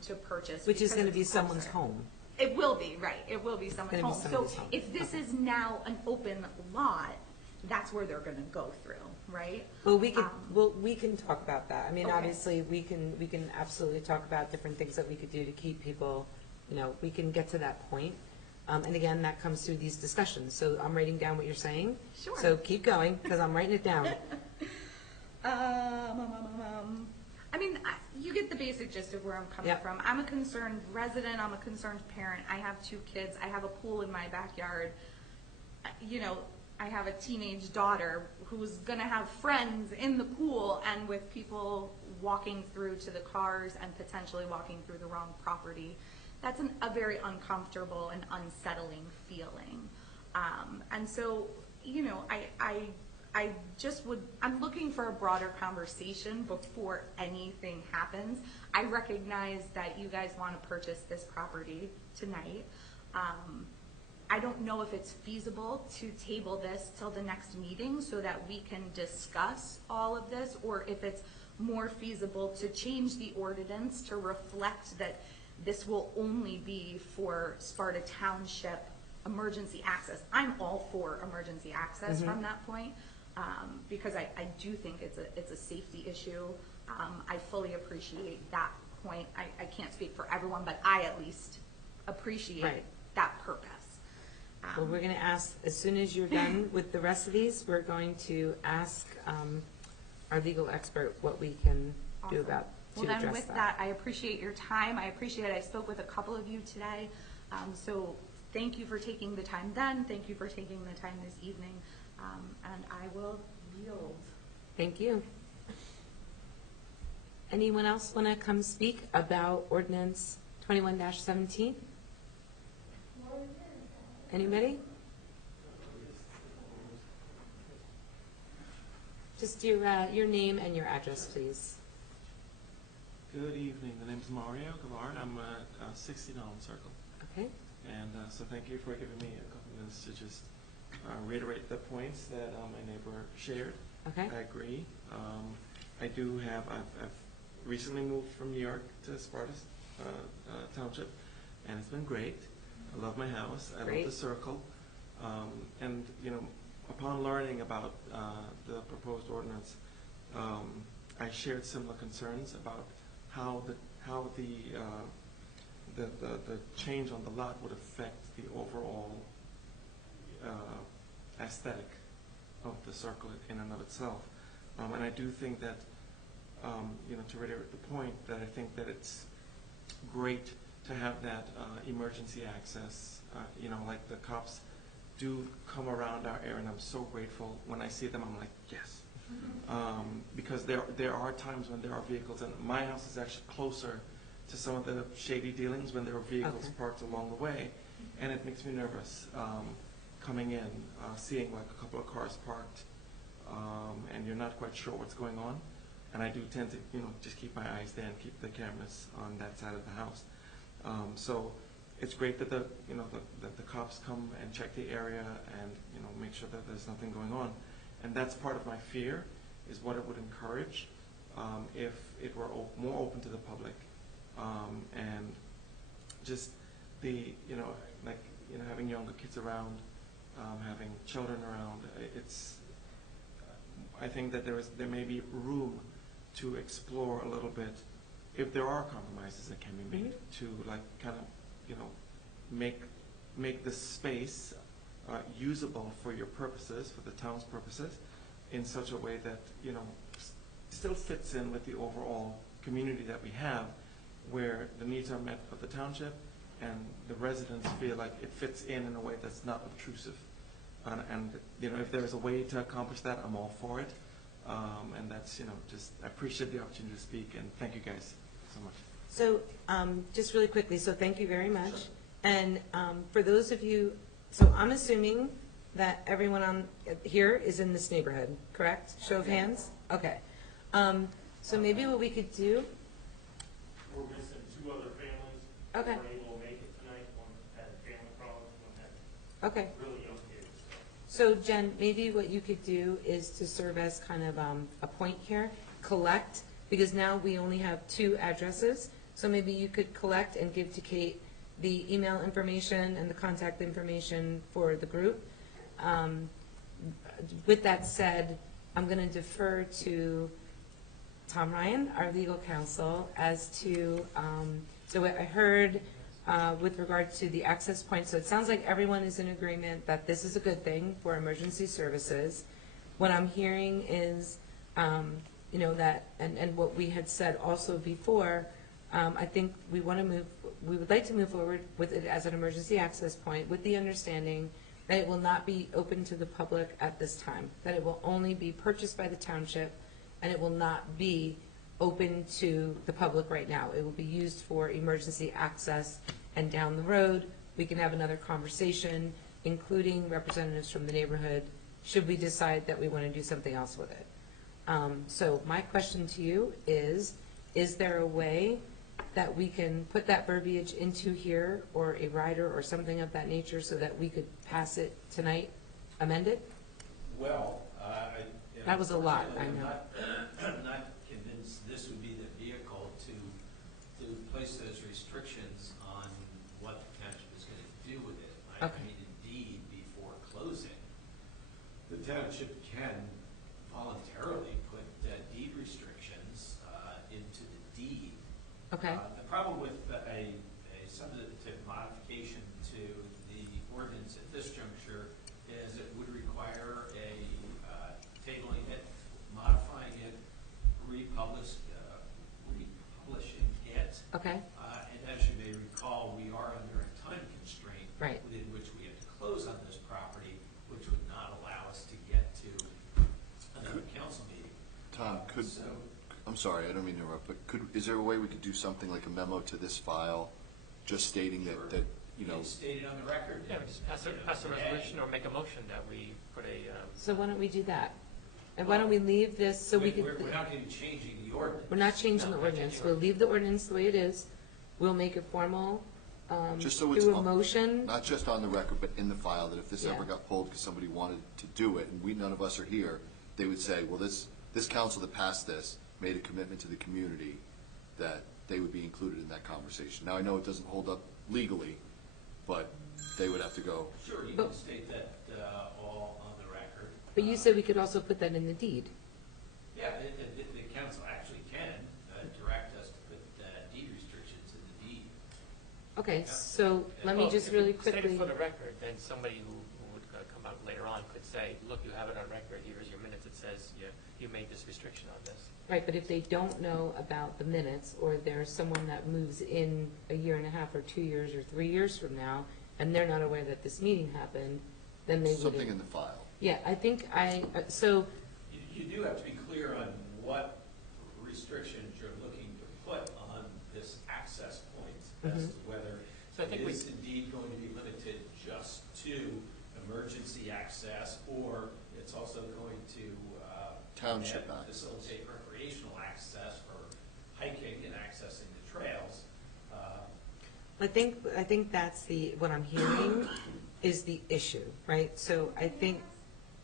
to purchase. Which is because going to be it's someone's closer. home. It will be, right, it will be someone's gonna be home. somebody's So home. if this is now an open lot, that's where they're gonna go through, right? Well, we can talk about that. I mean, Okay. obviously, we can absolutely talk about different things that we could do to keep people, you know, we can get to that point. And again, that comes through these discussions. So I'm writing down what you're saying. Sure. So keep going, because I'm writing it down. I mean, you get the basic gist of where I'm coming Yep. from. I'm a concerned resident, I'm a concerned parent, I have 2 kids, I have a pool in my backyard. You know, I have a teenage daughter who's gonna have friends in the pool and with people walking through to the cars and potentially walking through the wrong property. That's a very uncomfortable and unsettling feeling. And so, you know, I just I'm looking for a broader conversation before anything happens. I recognize that you guys want to purchase this property tonight. I don't know if it's feasible to table this till the next meeting so that we can discuss all of this, or if it's more feasible to change the ordinance to reflect that this will only be for Sparta Township emergency access. I'm all for emergency access from that point, because I do think it's a safety issue. I fully appreciate that point. I can't speak for everyone, but I at least appreciate Right. that purpose. Well, we're going to ask, as soon as you're done with the rest of these, we're going to ask our legal expert what we can do Awesome. about, Well, to then address with that. that, I appreciate your time. I appreciate I spoke with a couple of you today. So thank you for taking the time then. Thank you for taking the time this evening. And I will yield. Thank you. Anyone else want to come speak about ordinance 21-17? Anybody? Just your name and your address, please. Good evening. The name's Mario Gavar. I'm at 60 Nolan Circle. Okay. And so thank you for giving me a couple minutes to just reiterate the points that my neighbor shared. Okay. I agree. I do have, I've recently moved from New York to Sparta Township, and it's been great. I love my house. I Great. love the circle. And, you know, upon learning about the proposed ordinance, I shared similar concerns about how the change on the lot would affect the overall aesthetic of the circle in and of itself. And I do think that, you know, to reiterate the point, that I think that it's great to have that emergency access. You know, like the cops do come around our area, and I'm so grateful. When I see them, I'm like, yes. Because there are times when there are vehicles, and my house is actually closer to some of the shady dealings when there are vehicles parked along the way, and it makes me nervous coming in, seeing like a couple of cars parked, and you're not quite sure what's going on. And I do tend to, you know, just keep my eyes there and keep the cameras on that side of the house. So it's great that the cops come and check the area and, you know, make sure that there's nothing going on. And that's part of my fear, is what it would encourage if it were more open to the public, and just the, you know, like, you know, having younger kids around, having children around. I think that there may be room to explore a little bit, if there are compromises that can be made, to like kind of, you know, make the space usable for your purposes, for the town's purposes, in such a way that, you know, still fits in with the overall community that we have, where the needs are met for the township and the residents feel like it fits in a way that's not obtrusive. And you know, if there is a way to accomplish that, I'm all for it. And that's, you know, just, I appreciate the opportunity to speak, and thank you guys so much. So just really quickly, so thank you very much. Sure. And for those of you, so I'm assuming that everyone on here is in this neighborhood, correct? Show of hands? Okay. So maybe what we could do. We're missing 2 other families. Okay. Who were able to make it tonight. One had family problems, one had Okay. really young kids. So Jen, maybe what you could do is to serve as kind of a point here, collect, because now we only have 2 addresses. So maybe you could collect and give to Kate the email information and the contact information for the group. With that said, I'm going to defer to Tom Ryan, our legal counsel, as to, so what I heard with regard to the access point. So it sounds like everyone is in agreement that this is a good thing for emergency services. What I'm hearing is you know, that, and what we had said also before, I think we would like to move forward with it as an emergency access point with the understanding that it will not be open to the public at this time, that it will only be purchased by the township, and it will not be open to the public right now. It will be used for emergency access, and down the road, we can have another conversation, including representatives from the neighborhood, should we decide that we want to do something else with it. So my question to you is there a way that we can put that verbiage into here, or a rider or something of that nature, so that we could pass it tonight, amend it? Well, That was a lot, I know. I'm not convinced this would be the vehicle to place those restrictions on what the township is going to do with it. I mean, indeed, before closing, the township can voluntarily put deed restrictions into the deed. Okay. The problem with a substantive modification to the ordinance at this juncture is it would require a tabling it, modifying it, republishing it. Okay. And as you may recall, we are under a time constraint Right. within which we have to close on this property, which would not allow us to get to another council meeting. Tom, I'm sorry, I don't mean to interrupt, but is there a way we could do something like a memo to this file, just stating that, you know? It's stated on the record. Yeah, we just pass a resolution or make a motion that we put a, So why don't we do that? And why don't we leave this so we could... We're not going to be changing the ordinance. We're not changing the No, ordinance. We'll leave the ordinance the way it is. We'll make it formal Just so it's through a motion. Not just on the record, but in the file, that if this Yeah. ever got pulled because somebody wanted to do it, and none of us are here, they would say, well, this council that passed this made a commitment to the community that they would be included in that conversation. Now, I know it doesn't hold up legally, but they would have to go. Sure, you But- can state that all on the record. But you said we could also put that in the deed. Yeah, the council actually can direct us to put deed restrictions in the deed. Okay, Yeah. so let me well, just if we really state it quickly... for the record, then somebody who would come out later on could say, look, you have it on record, here's your minutes, it says you made this restriction on this. Right, but if they don't know about the minutes, or there's someone that moves in a year and a half or 2 years or 3 years from now, and they're not aware that this meeting happened, then they wouldn't. Something in the file. Yeah, I think so, You do have to be clear on what restrictions you're looking to put on this access point as to whether So I think it we- is indeed going to be limited just to emergency access, or it's also going to Township access. facilitate recreational access for hiking and accessing the trails. I think that's what I'm hearing is the issue, right? So I think,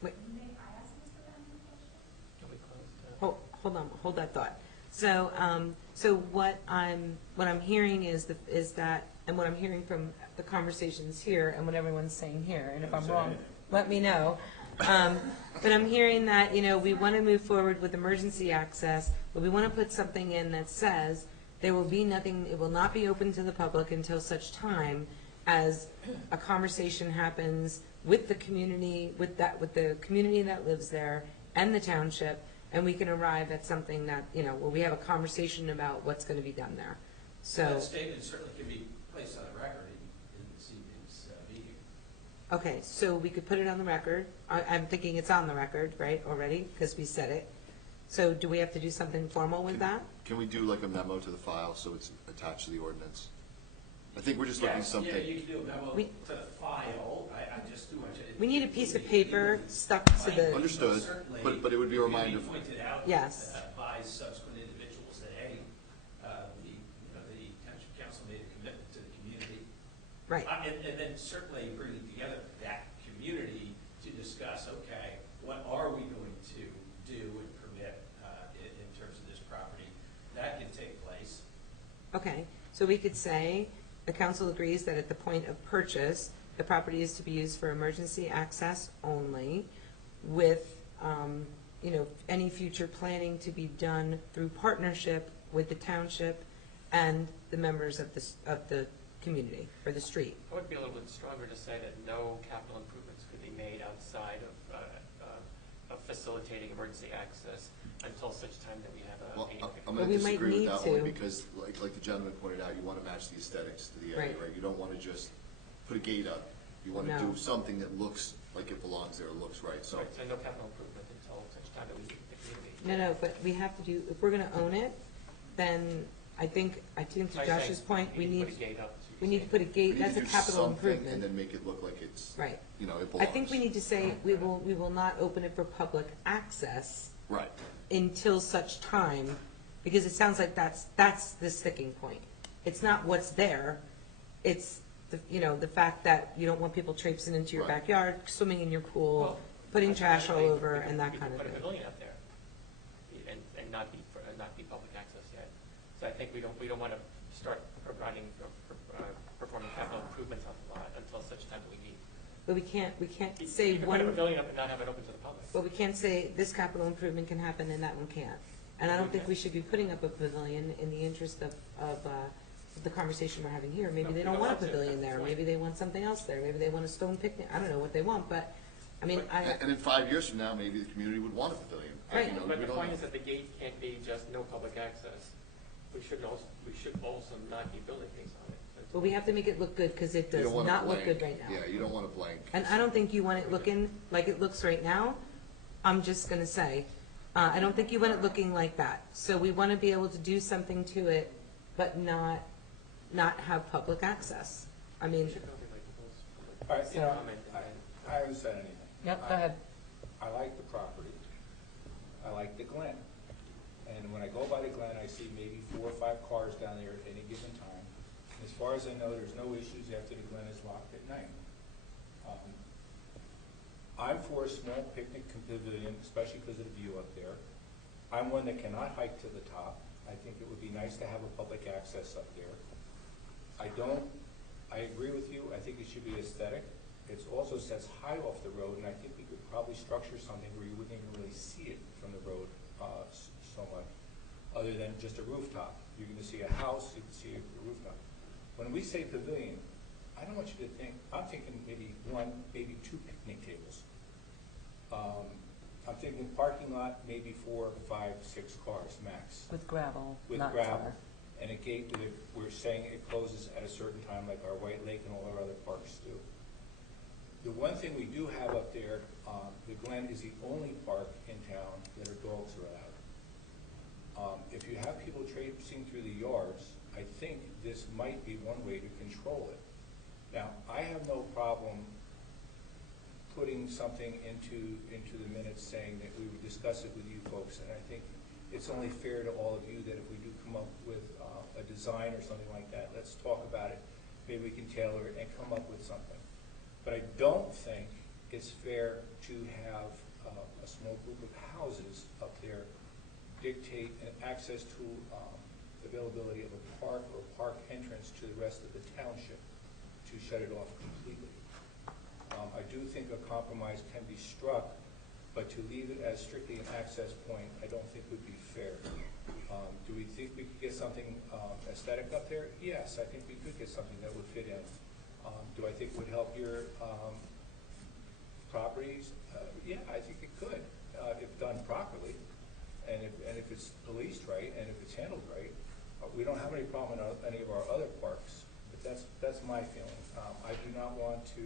wait, Can we close hold that thought. So what I'm hearing is that, and what I'm hearing from the conversations here and what everyone's saying here, and if I'm wrong, let me know. But I'm hearing that, we want to move forward with emergency access, but we want to put something in that says there will be nothing, it will not be open to the public until such time as a conversation happens with the community, with the community that lives there and the township, and we can arrive at something that, where we have a conversation about what's going to be done there. So. That statement certainly can be placed on the record in this evening's meeting. Okay, so we could put it on the record. I'm thinking it's on the record, right, already, because we said it. So do we have to do something formal with that? Can we do like a memo to the file so it's attached to the ordinance? I think we're just looking at something. Yeah, you can do a memo We- to the file. I just do want you to. We need a piece of paper stuck to the, Understood, Certainly, but it would be a reminder. It could be pointed out Yes. by subsequent individuals that, hey, the township council made a commitment to the community. right. And then certainly bringing together that community to discuss, okay, what are we going to do and permit in terms of this property? That can take place. Okay, so we could say, the council agrees that at the point of purchase, the property is to be used for emergency access only, with, any future planning to be done through partnership with the township and the members of the community, or the street. I would be a little bit stronger to say that no capital improvements could be made outside of facilitating emergency access until such time that we have a Well, meeting. I'm Well, gonna we might disagree with need that to. one, because like the gentleman pointed out, you wanna match the aesthetics to the area, Right. right? You don't wanna just put a gate up. You wanna No. do something that looks like it belongs there, looks right, so. So no capital improvement until such time that we meet with the community. No, but we have to do, if we're gonna own it, then I think So to I'm Josh's saying point, we need, to put a gate up. so we you're need to saying- put a We gate, need that's to a do capital something improvement. and then make it look like it's, Right. you know, it I belongs. think we need to say, we will not open it for public access Right. until such time, because it sounds like that's the sticking point. It's not what's there, it's the fact that you don't want people traipsing into your Right. backyard, swimming in your pool, Well, putting trash all I- over, we could- and that we kind of could thing. put a pavilion up there and not be public access yet. So I think we don't want to start performing capital improvements on the lot until such time that we meet. But we can't say You can put a one, pavilion up and not have it open to the public. but we can't say this capital improvement can happen and that one can't. And I don't think we should be putting up a pavilion in the interest of the conversation we're having here. Maybe No, they we don't don't want a want to. pavilion there, That's maybe they want something else there, maybe they want a stone picnic, I don't know what they want, but, I mean, And in 5 years from now, maybe the community would want a pavilion. Right. You know, But we the don't point know. is that the gate can't be just no public access. We should also not be building things on it. but we have to make it look good, because it You does don't want a not look blank. good right now. Yeah, you don't want a blank. And I don't think you want it looking like it looks right now. I'm just gonna say, I don't think you want it looking like that. So we want to be able to do something to it, but not have public access. I mean, We should go over like people's All right, public you know, comment and then. I haven't said anything. yep, go ahead. I like the property. I like the Glen. And when I go by the Glen, I see maybe 4 or 5 cars down there at any given time. And as far as I know, there's no issues after the Glen is locked at night. I'm for a small picnic pavilion, especially because of the view up there. I'm one that cannot hike to the top. I think it would be nice to have a public access up there. I agree with you, I think it should be aesthetic. It also sets high off the road, and I think we could probably structure something where you wouldn't even really see it from the road so much, other than just a rooftop. You're gonna see a house, you can see a rooftop. When we say pavilion, I don't want you to think, I'm thinking maybe 1, maybe 2 picnic tables. I'm thinking parking lot, maybe 4, 5, 6 cars max. With gravel, With not gravel, tar. and a gate that we're saying it closes at a certain time, like our White Lake and all our other parks do. The one thing we do have up there, the Glen is the only park in town that our dogs are allowed. If you have people traipsing through the yards, I think this might be one way to control it. Now, I have no problem putting something into the minutes saying that we would discuss it with you folks, and I think it's only fair to all of you that if we do come up with a design or something like that, let's talk about it. Maybe we can tailor it and come up with something. But I don't think it's fair to have a small group of houses up there dictate an access to availability of a park or a park entrance to the rest of the township to shut it off completely. I do think a compromise can be struck, but to leave it as strictly an access point, I don't think would be fair. Do we think we could get something aesthetic up there? Yes, I think we could get something that would fit in. Do I think it would help your properties? Yeah, I think it could, if done properly, and if it's policed right, and if it's handled right. We don't have any problem in any of our other parks, but that's my feeling. I do not want to,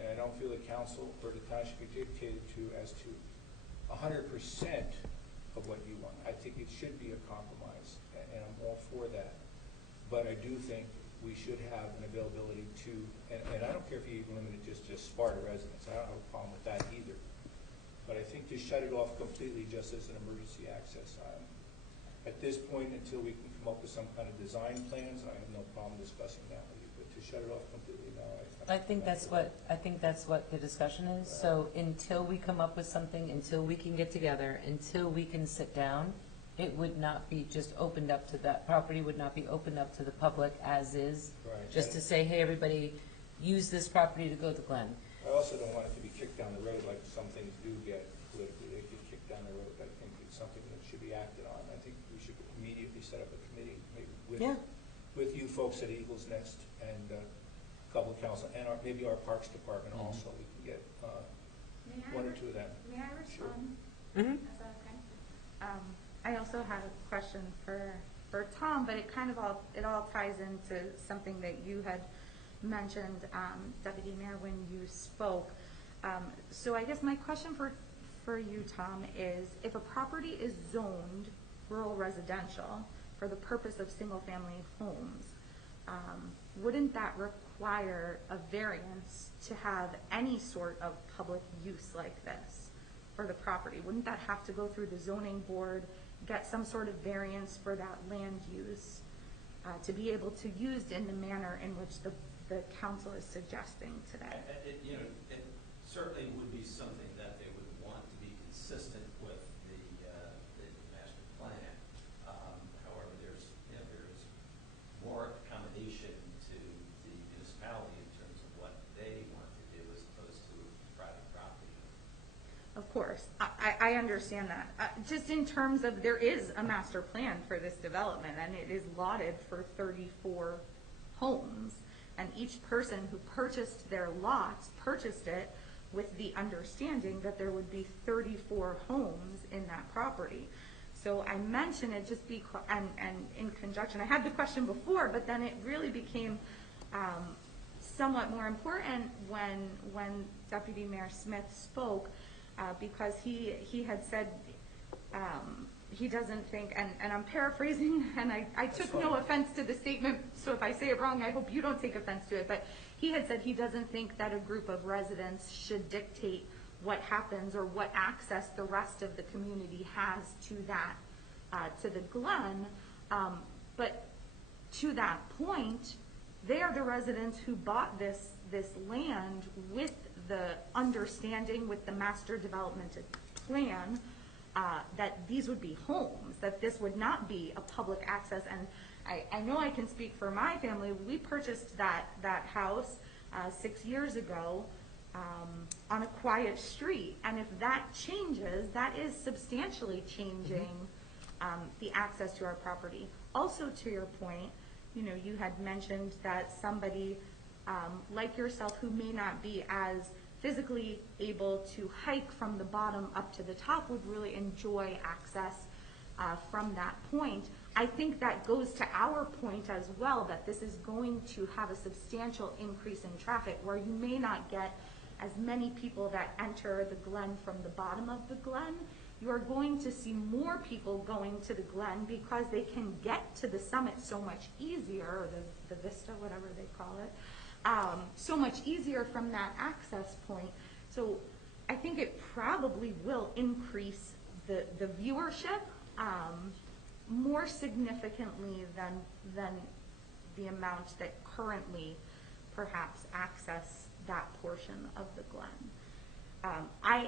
and I don't feel the council or the town should be dictated to as to 100% of what you want. I think it should be a compromise, and I'm all for that. But I do think we should have an availability to, and I don't care if you even limit it just Sparta residents. I don't have a problem with that either. But I think to shut it off completely just as an emergency access. At this point, until we can come up with some kind of design plans, I have no problem discussing that with you. But to shut it off completely, no. I think that's what the discussion is. So until we come up with something, until we can get together, until we can sit down, it would not be just opened up to that property, would not be opened up to the public as is. Right. Just to say, hey, everybody, use this property to go to Glen. I also don't want it to be kicked down the road like some things do get politically. They get kicked down the road. I think it's something that should be acted on. I think we should immediately set up a committee maybe with you folks at Eagles Nest and a couple of council, and maybe our Parks Department also. We can get one or two of them. May I respond? Sure. Mhm. Is that okay? I also had a question for Tom, but it kind of all ties into something that you had mentioned, Deputy Mayor, when you spoke. So I guess my question for you, Tom, is if a property is zoned rural residential for the purpose of single-family homes, wouldn't that require a variance to have any sort of public use like this for the property? Wouldn't that have to go through the zoning board, get some sort of variance for that land use to be able to use in the manner in which the council is suggesting today? It certainly would be something that they would want to be consistent with the master plan. However, there's more accommodation to the municipality in terms of what they want to do as opposed to private property. Of course, I understand that. Just in terms of, there is a master plan for this development, and it is allotted for 34 homes, and each person who purchased their lots purchased it with the understanding that there would be 34 homes in that property. So I mention it just because, and in conjunction, I had the question before, but then it really became somewhat more important when Deputy Mayor Smith spoke, because he had said he doesn't think, and I'm paraphrasing, and I took no offense to the statement, so if I say it wrong, I hope you don't take offense to it, but he had said he doesn't think that a group of residents should dictate what happens or what access the rest of the community has to that, to the Glen. But to that point, they are the residents who bought this land with the understanding, with the master development plan, that these would be homes, that this would not be a public access. And I know I can speak for my family. We purchased that house 6 years ago on a quiet street. And if that changes, that is substantially changing the access to our property. Also, to your point, you had mentioned that somebody like yourself who may not be as physically able to hike from the bottom up to the top would really enjoy access from that point. I think that goes to our point as well, that this is going to have a substantial increase in traffic, where you may not get as many people that enter the Glen from the bottom of the Glen. You are going to see more people going to the Glen because they can get to the summit so much easier, or the vista, whatever they call it, so much easier from that access point. So I think it probably will increase the viewership more significantly than the amount that currently perhaps access that portion of the Glen.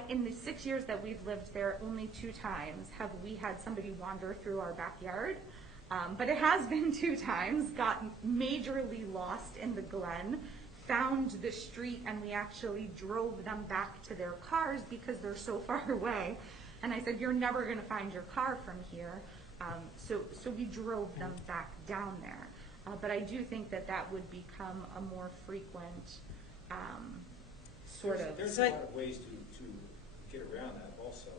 In the 6 years that we've lived there, only 2 times have we had somebody wander through our backyard. But it has been 2 times, got majorly lost in the Glen, found the street, and we actually drove them back to their cars because they're so far away. And I said, you're never going to find your car from here. So we drove them back down there. But I do think that would become a more frequent sort of... There's a lot of ways to get around that also.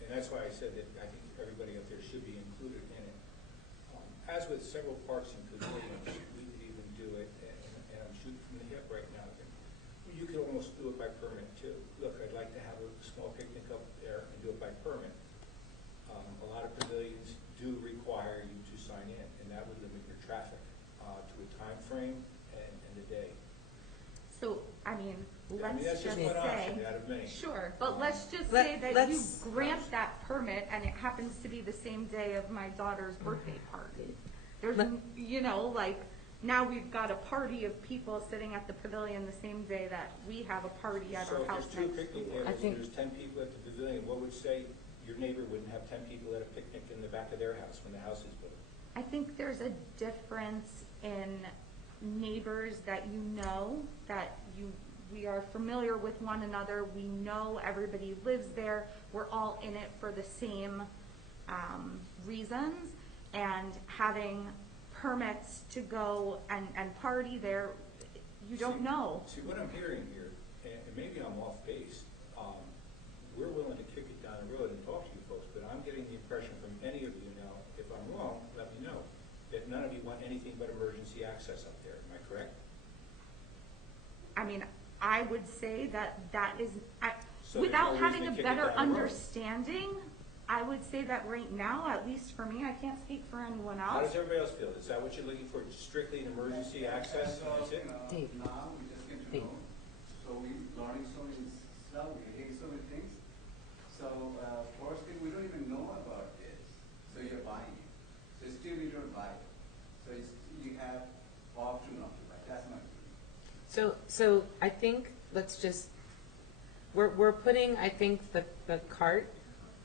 And that's why I said that I think everybody up there should be included in it. As with several parks and pavilions, we could even do it, and I'm shooting from the hip right now. You could almost do it by permit too. Look, I'd like to have a small picnic up there and do it by permit. A lot of pavilions do require you to sign in, and that would limit your traffic to a time frame and a day. So, let's that's just just one say, option out of many. sure, but let's just say that you grant that permit and it happens to be the same day of my daughter's birthday party. There's, now we've got a party of people sitting at the pavilion the same day that we have a party at our house So if next there's 2 picnic door. areas and there's 10 people at the pavilion, what would say your neighbor wouldn't have 10 people at a picnic in the back of their house when the house is built? I think there's a difference in neighbors that we are familiar with one another. We know everybody lives there. We're all in it for the same reasons. And having permits to go and party there, you don't know. See, what I'm hearing here, and maybe I'm off base, we're willing to kick it down down the road and talk to you folks, but I'm getting the impression from any of you now, if I'm wrong, let me know, that none of you want anything but emergency access up there. Am I correct? I mean, I would say that that is, So there's without no having reason a to kick it better down the road. understanding, I would say that right now, at least for me, I can't speak for anyone How else. does everybody else feel? Is that what you're looking for, strictly an emergency access, and that's it? Dave. Now we just get to Dave. know, so we learning so many stuff, we hearing so many things. So first thing, we don't even know about this, so you're buying it. So still you don't buy it. So you have option not to buy. That's my opinion. So I think let's just, we're putting, I think, the cart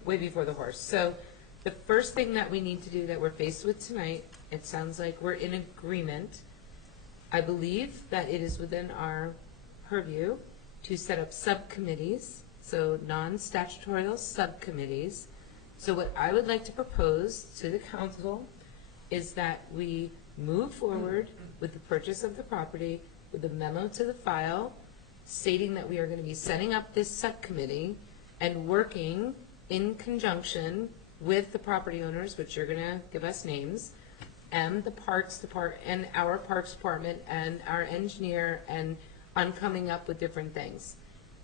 way before the horse. So the first thing that we need to do that we're faced with tonight, it sounds like we're in agreement. I believe that it is within our purview to set up subcommittees, so non-statutorial subcommittees. So what I would like to propose to the council is that we move forward with the purchase of the property with a memo to the file stating that we are going to be setting up this subcommittee and working in conjunction with the property owners, which you're going to give us names, and the Parks Department, and our Parks Department, and our engineer, and on coming up with different things.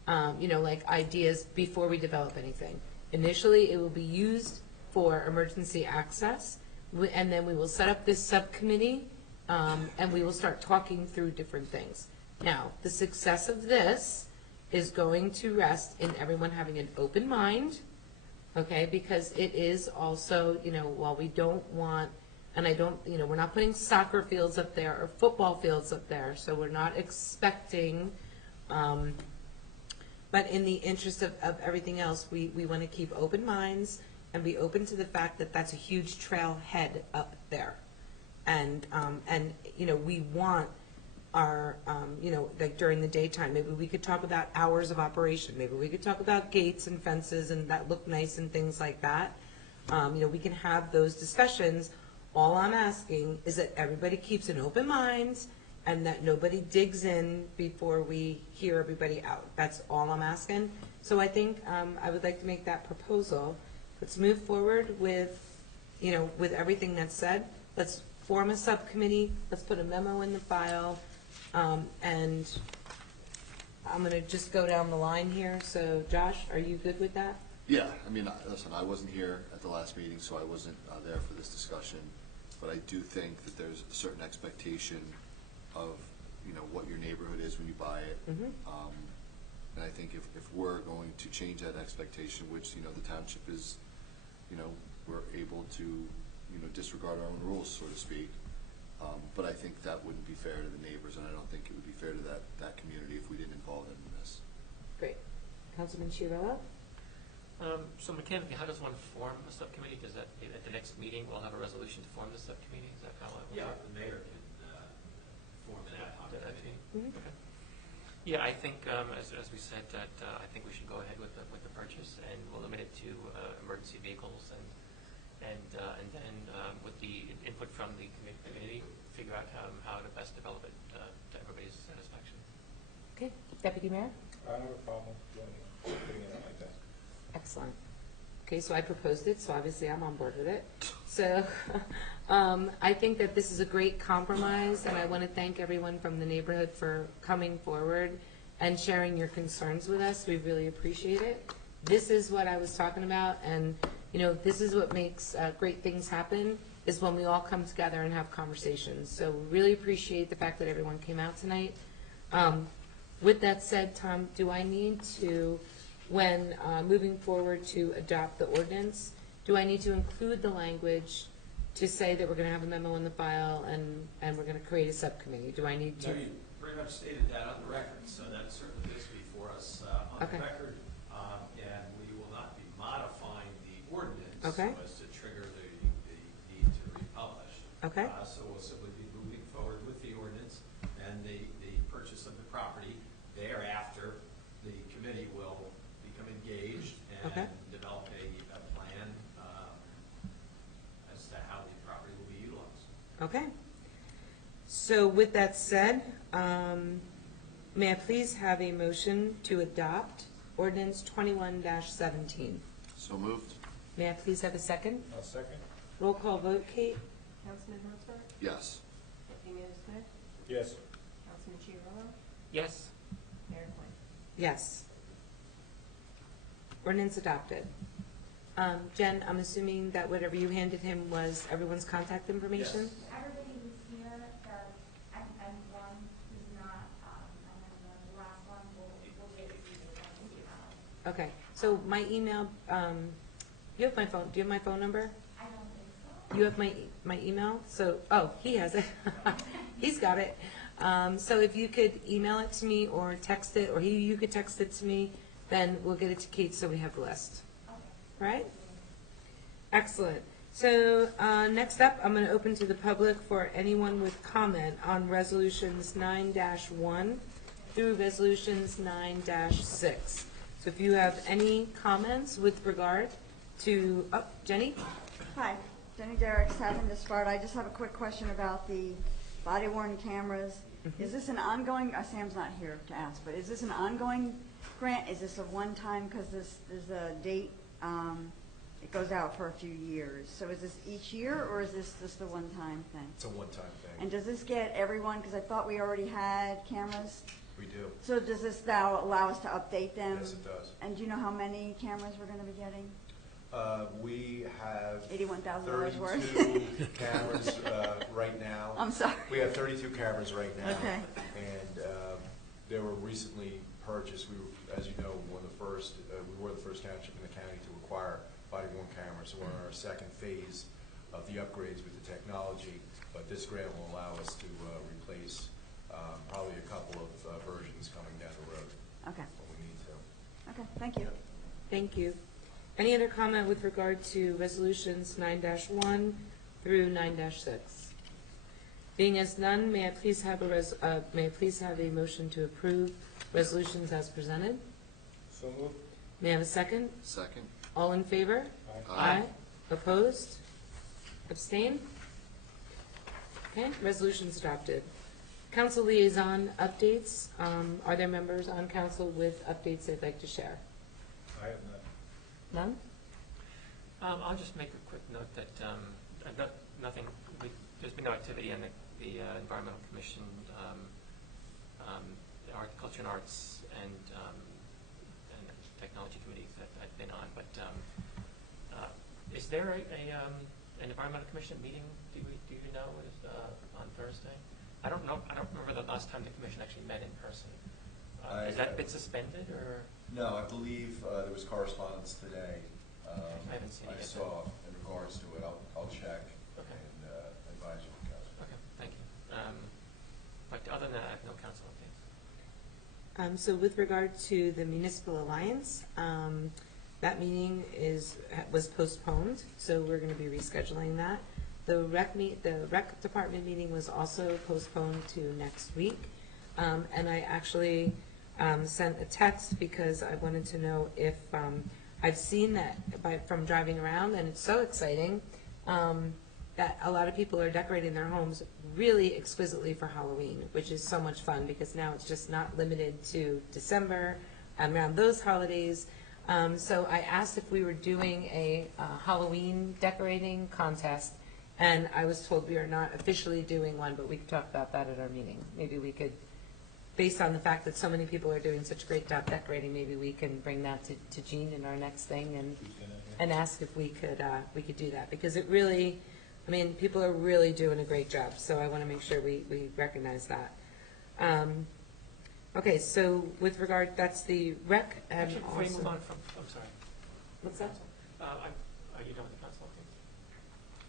Like ideas before we develop anything. Initially, it will be used for emergency access, and then we will set up this subcommittee, and we will start talking through different things. Now, the success of this is going to rest in everyone having an open mind, okay, because it is also, while we don't want, and I don't, we're not putting soccer fields up there or football fields up there, so we're not expecting, but in the interest of everything else, we want to keep open minds and be open to the fact that that's a huge trailhead up there. And we want our, like during the daytime, maybe we could talk about hours of operation. Maybe we could talk about gates and fences and that look nice and things like that. We can have those discussions. All I'm asking is that everybody keeps an open mind and that nobody digs in before we hear everybody out. That's all I'm asking. So I think I would like to make that proposal. Let's move forward with, with everything that's said. Let's form a subcommittee. Let's put a memo in the file. And I'm going to just go down the line here. So Josh, are you good with that? Yeah, I mean, listen, I wasn't here at the last meeting, so I wasn't there for this discussion. But I do think that there's a certain expectation of, what your neighborhood is when you buy it. Mm-hmm. And I think if we're going to change that expectation, which, the township is, we're able to, disregard our own rules, so to speak. But I think that wouldn't be fair to the neighbors, and I don't think it would be fair to that community if we didn't involve them in this. Great. Councilman Chiarella? So mechanically, how does one form a subcommittee? Does that, at the next meeting, we'll have a resolution to form the subcommittee? Is that how it will Yeah, work? the mayor can form an ad hoc committee. Mm-hmm. Okay. Yeah, I think, as we said, that I think we should go ahead with the purchase, and we'll limit it to emergency vehicles, and then with the input from the committee, figure out how to best develop it to everybody's satisfaction. Okay. Deputy Mayor? I don't have a problem putting it on my desk. Excellent. Okay, so I proposed it, so obviously I'm on board with it. So I think that this is a great compromise, and I want to thank everyone from the neighborhood for coming forward and sharing your concerns with us. We really appreciate it. This is what I was talking about, and this is what makes great things happen, is when we all come together and have conversations. So we really appreciate the fact that everyone came out tonight. With that said, Tom, do I need to, when moving forward to adopt the ordinance, do I need to include the language to say that we're going to have a memo in the file and we're going to create a subcommittee? Do I need to? No, you pretty much stated that on the record, so that certainly is before us on Okay. the record. And we will not be modifying the ordinance Okay. so as to trigger the need to republish. Okay. So we'll simply be moving forward with the ordinance and the purchase of the property. Thereafter, the committee will become engaged and Okay. develop a plan as to how the property will be utilized. Okay. So with that said, may I please have a motion to adopt ordinance 21-17? So moved? May I please have a second? I'll second. Roll call vote, Kate? Councilman Hertzberg? Yes. Deputy Mayor Smith? Yes. Councilman Chiarello? Yes. Mayor Quinn. Yes. Ordinance adopted. Jen, I'm assuming that whatever you handed him was everyone's contact information? Everybody who's here does, and one who's not, and then the last one will get received as Okay, so my email, you have my phone, do you have my phone number? I don't think so. You have my email? So, oh, he has it. He's got it. So if you could email it to me or text it, or you could text it to me, then we'll get it to Kate so we have the list. Right? Excellent. So next up, I'm going to open to the public for anyone with comment on resolutions 9-1 through resolutions 9-6. So if you have any comments with regard to, oh, Jenny? Hi, Jenny Derrick, 7 to Sparta. I just have a quick question about the body-worn cameras. Is this an ongoing, Sam's not here to ask, but is this an ongoing grant? Is this a one-time, because there's a date, it goes out for a few years. So is this each year, or is this just a one-time thing? It's a one-time thing. And does this get everyone, because I thought we already had cameras? We do. So does this now allow us to update them? Yes, it does. And do you know how many cameras we're going to be getting? We have $81,000 worth. 32 cameras right now. I'm sorry. We have 32 cameras right now. Okay. And they were recently purchased. We were, as you know, we were the first township in the county to acquire body-worn cameras. So we're in our second phase of the upgrades with the technology. But this grant will allow us to replace probably a couple of versions coming down the road. Okay. When we need to. Okay, thank you. Thank you. Any other comment with regard to resolutions 9-1 through 9-6? Being as none, may I please have a motion to approve resolutions as presented? So moved. May I have a second? Second? All in favor? Aye. Opposed? Abstain? Okay, resolution's adopted. Council liaison updates. Are there members on council with updates they'd like to share? I have none. None? I'll just make a quick note that there's been no activity on the Environmental Commission, Culture and Arts, and Technology committees that I've been on. But is there an Environmental Commission meeting? Do you know on Thursday? I don't know. I don't remember the last time the commission actually met in person. Has that been suspended or? No, I believe there was correspondence today. I haven't seen it I yet. saw in regards to it. I'll check Okay. and advise you. Okay, thank you. But other than that, I have no council updates. So with regard to the Municipal Alliance, that meeting was postponed, so we're going to be rescheduling that. The rec department meeting was also postponed to next week, and I actually sent a text because I wanted to know if I've seen that from driving around, and it's so exciting that a lot of people are decorating their homes really exquisitely for Halloween, which is so much fun because now it's just not limited to December around those holidays. So I asked if we were doing a Halloween decorating contest, and I was told we are not officially doing one, but we could talk about that at our meeting. Maybe we could, based on the fact that so many people are doing such a great job decorating, maybe we can bring that to Jean in our next thing and ask if we could do that, because it really, I mean, people are really doing a great job, so I want to make sure we recognize that. Okay, so with regard, that's the rec and Actually, before you also. move on from, I'm sorry. What's that? Are you done with the council updates?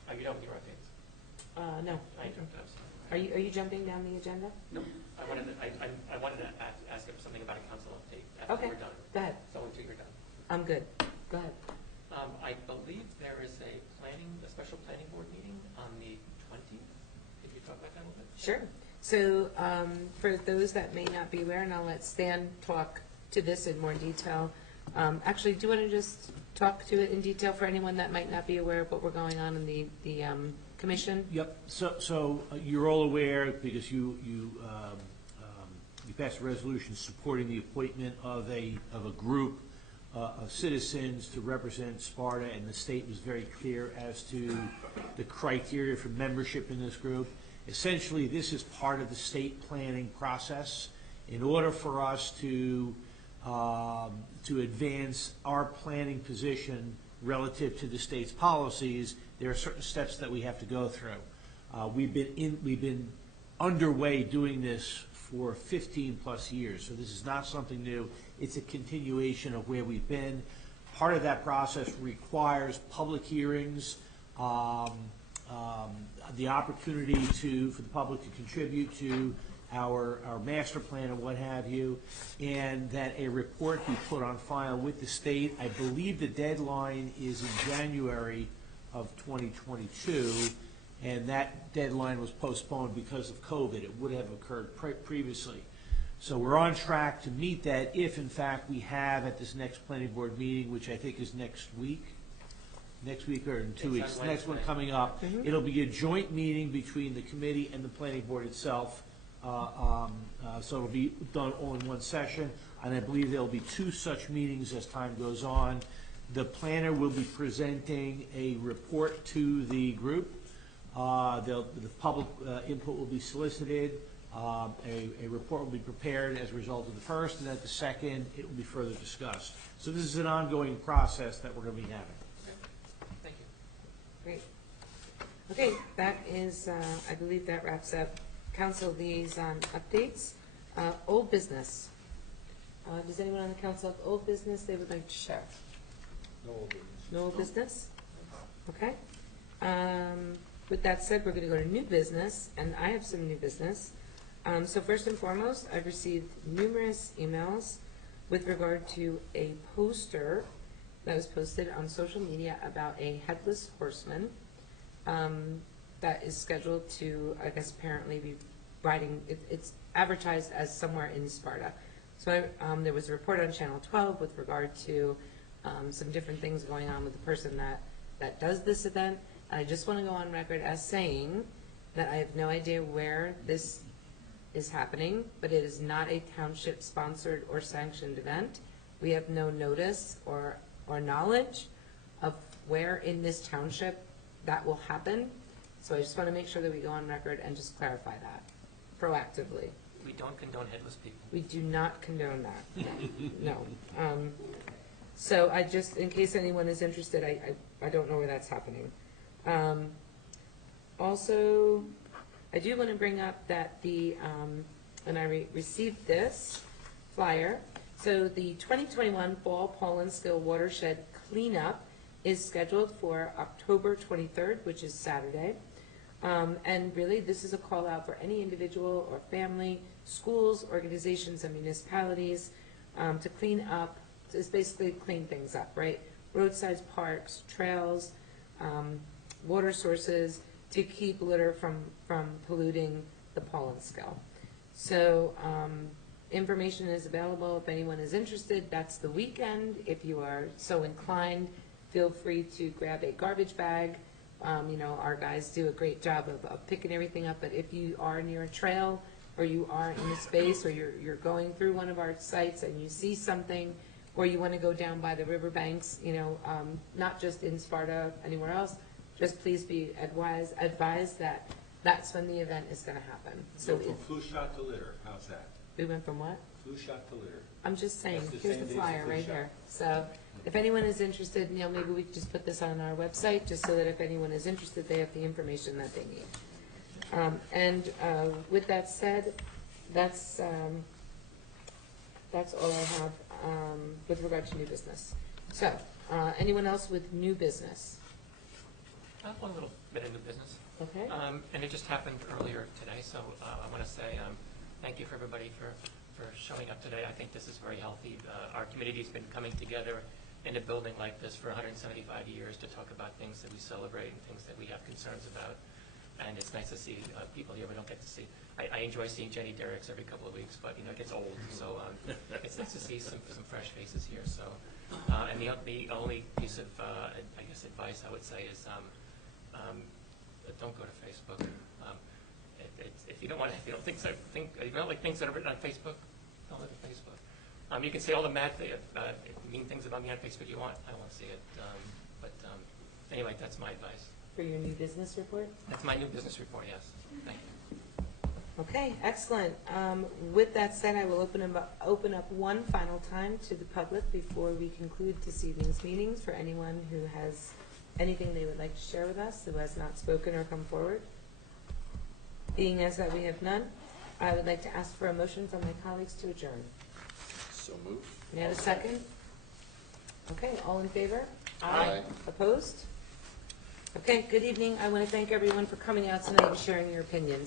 Are you done with your updates? No. I interrupted, I'm sorry. Are you jumping down the agenda? No. I wanted to ask him something about a council update after Okay. we're done. Go ahead. So until you're done. I'm good. Go ahead. I believe there is a special planning board meeting on the 20th. Could you talk about that a little bit? Sure. So for those that may not be aware, and I'll let Stan talk to this in more detail. Actually, do you want to just talk to it in detail for anyone that might not be aware of what we're going on in the commission? Yep. So you're all aware because you passed a resolution supporting the appointment of a group citizens to represent Sparta, and the state was very clear as to the criteria for membership in this group. Essentially, this is part of the state planning process. In order for us to advance our planning position relative to the state's policies, there are certain steps that we have to go through. We've been underway doing this for 15 plus years, so this is not something new. It's a continuation of where we've been. Part of that process requires public hearings, the opportunity for the public to contribute to our master plan and what have you, and that a report be put on file with the state. I believe the deadline is in January of 2022, and that deadline was postponed because of COVID. It would have occurred previously. So we're on track to meet that if, in fact, we have at this next planning board meeting, which I think is next week or in 2 weeks, the next one coming up. Mm-hmm. It'll be a joint meeting between the committee and the planning board itself. So it'll be done all in one session, and I believe there'll be 2 such meetings as time goes on. The planner will be presenting a report to the group. The public input will be solicited. A report will be prepared as a result of the first, and at the second, it will be further discussed. So this is an ongoing process that we're going to be having. Thank you. Great. Okay, that is, I believe that wraps up council liaison updates. Old business. Does anyone on the council have old business they would like to share? No old business. No old business? Okay. With that said, we're going to go to new business, and I have some new business. So first and foremost, I've received numerous emails with regard to a poster that was posted on social media about a headless horseman that is scheduled to, I guess, apparently be riding. It's advertised as somewhere in Sparta. So there was a report on Channel 12 with regard to some different things going on with the person that does this event. I just want to go on record as saying that I have no idea where this is happening, but it is not a township-sponsored or sanctioned event. We have no notice or knowledge of where in this township that will happen. So I just want to make sure that we go on record and just clarify that proactively. We don't condone headless people. We do not condone that. No. So I just, in case anyone is interested, I don't know where that's happening. Also, I do want to bring up that and I received this flyer. So the 2021 Fall Paulinskill Watershed Cleanup is scheduled for October 23rd, which is Saturday. And really, this is a call out for any individual or family, schools, organizations, and municipalities to clean up. It's basically clean things up, right? Roadsides, parks, trails, water sources, to keep litter from polluting the Paulinskill. So information is available if anyone is interested. That's the weekend. If you are so inclined, feel free to grab a garbage bag. Our guys do a great job of picking everything up, but if you are near a trail or you are in a space or you're going through one of our sites and you see something, or you want to go down by the riverbanks, not just in Sparta, anywhere else, just please be advised that that's when the event is going to happen. So from flu shot to litter, how's that? We went from what? Flu shot to litter. I'm just saying, That's the here's same the day as flyer flu right shot. here. So if anyone is interested, maybe we could just put this on our website, just so that if anyone is interested, they have the information that they need. And with that said, that's all I have with regard to new business. So, anyone else with new business? I have one little bit of new business. Okay. And it just happened earlier today, so I want to say thank you for everybody for showing up today. I think this is very healthy. Our community's been coming together in a building like this for 175 years to talk about things that we celebrate and things that we have concerns about. And it's nice to see people here we don't get to see. I enjoy seeing Jenny Derricks every couple of weeks, but it gets old, so it's nice to see some fresh faces here. So, and the only piece of I guess advice I would say is don't go to Facebook. If you don't want, if you don't like things that are written on Facebook, don't look at Facebook. You can say all the mean things about me on Facebook you want. I don't want to see it. But anyway, that's my advice. For your new business report? That's my new business report, yes. Thank you. Okay, excellent. With that said, I will open up one final time to the public before we conclude this evening's meetings for anyone who has anything they would like to share with us, who has not spoken or come forward. Being as that we have none, I would like to ask for a motion from my colleagues to adjourn. So moved. May I have a second? Okay, all in favor? Aye. Opposed? Okay, good evening. I want to thank everyone for coming out tonight and sharing your opinions.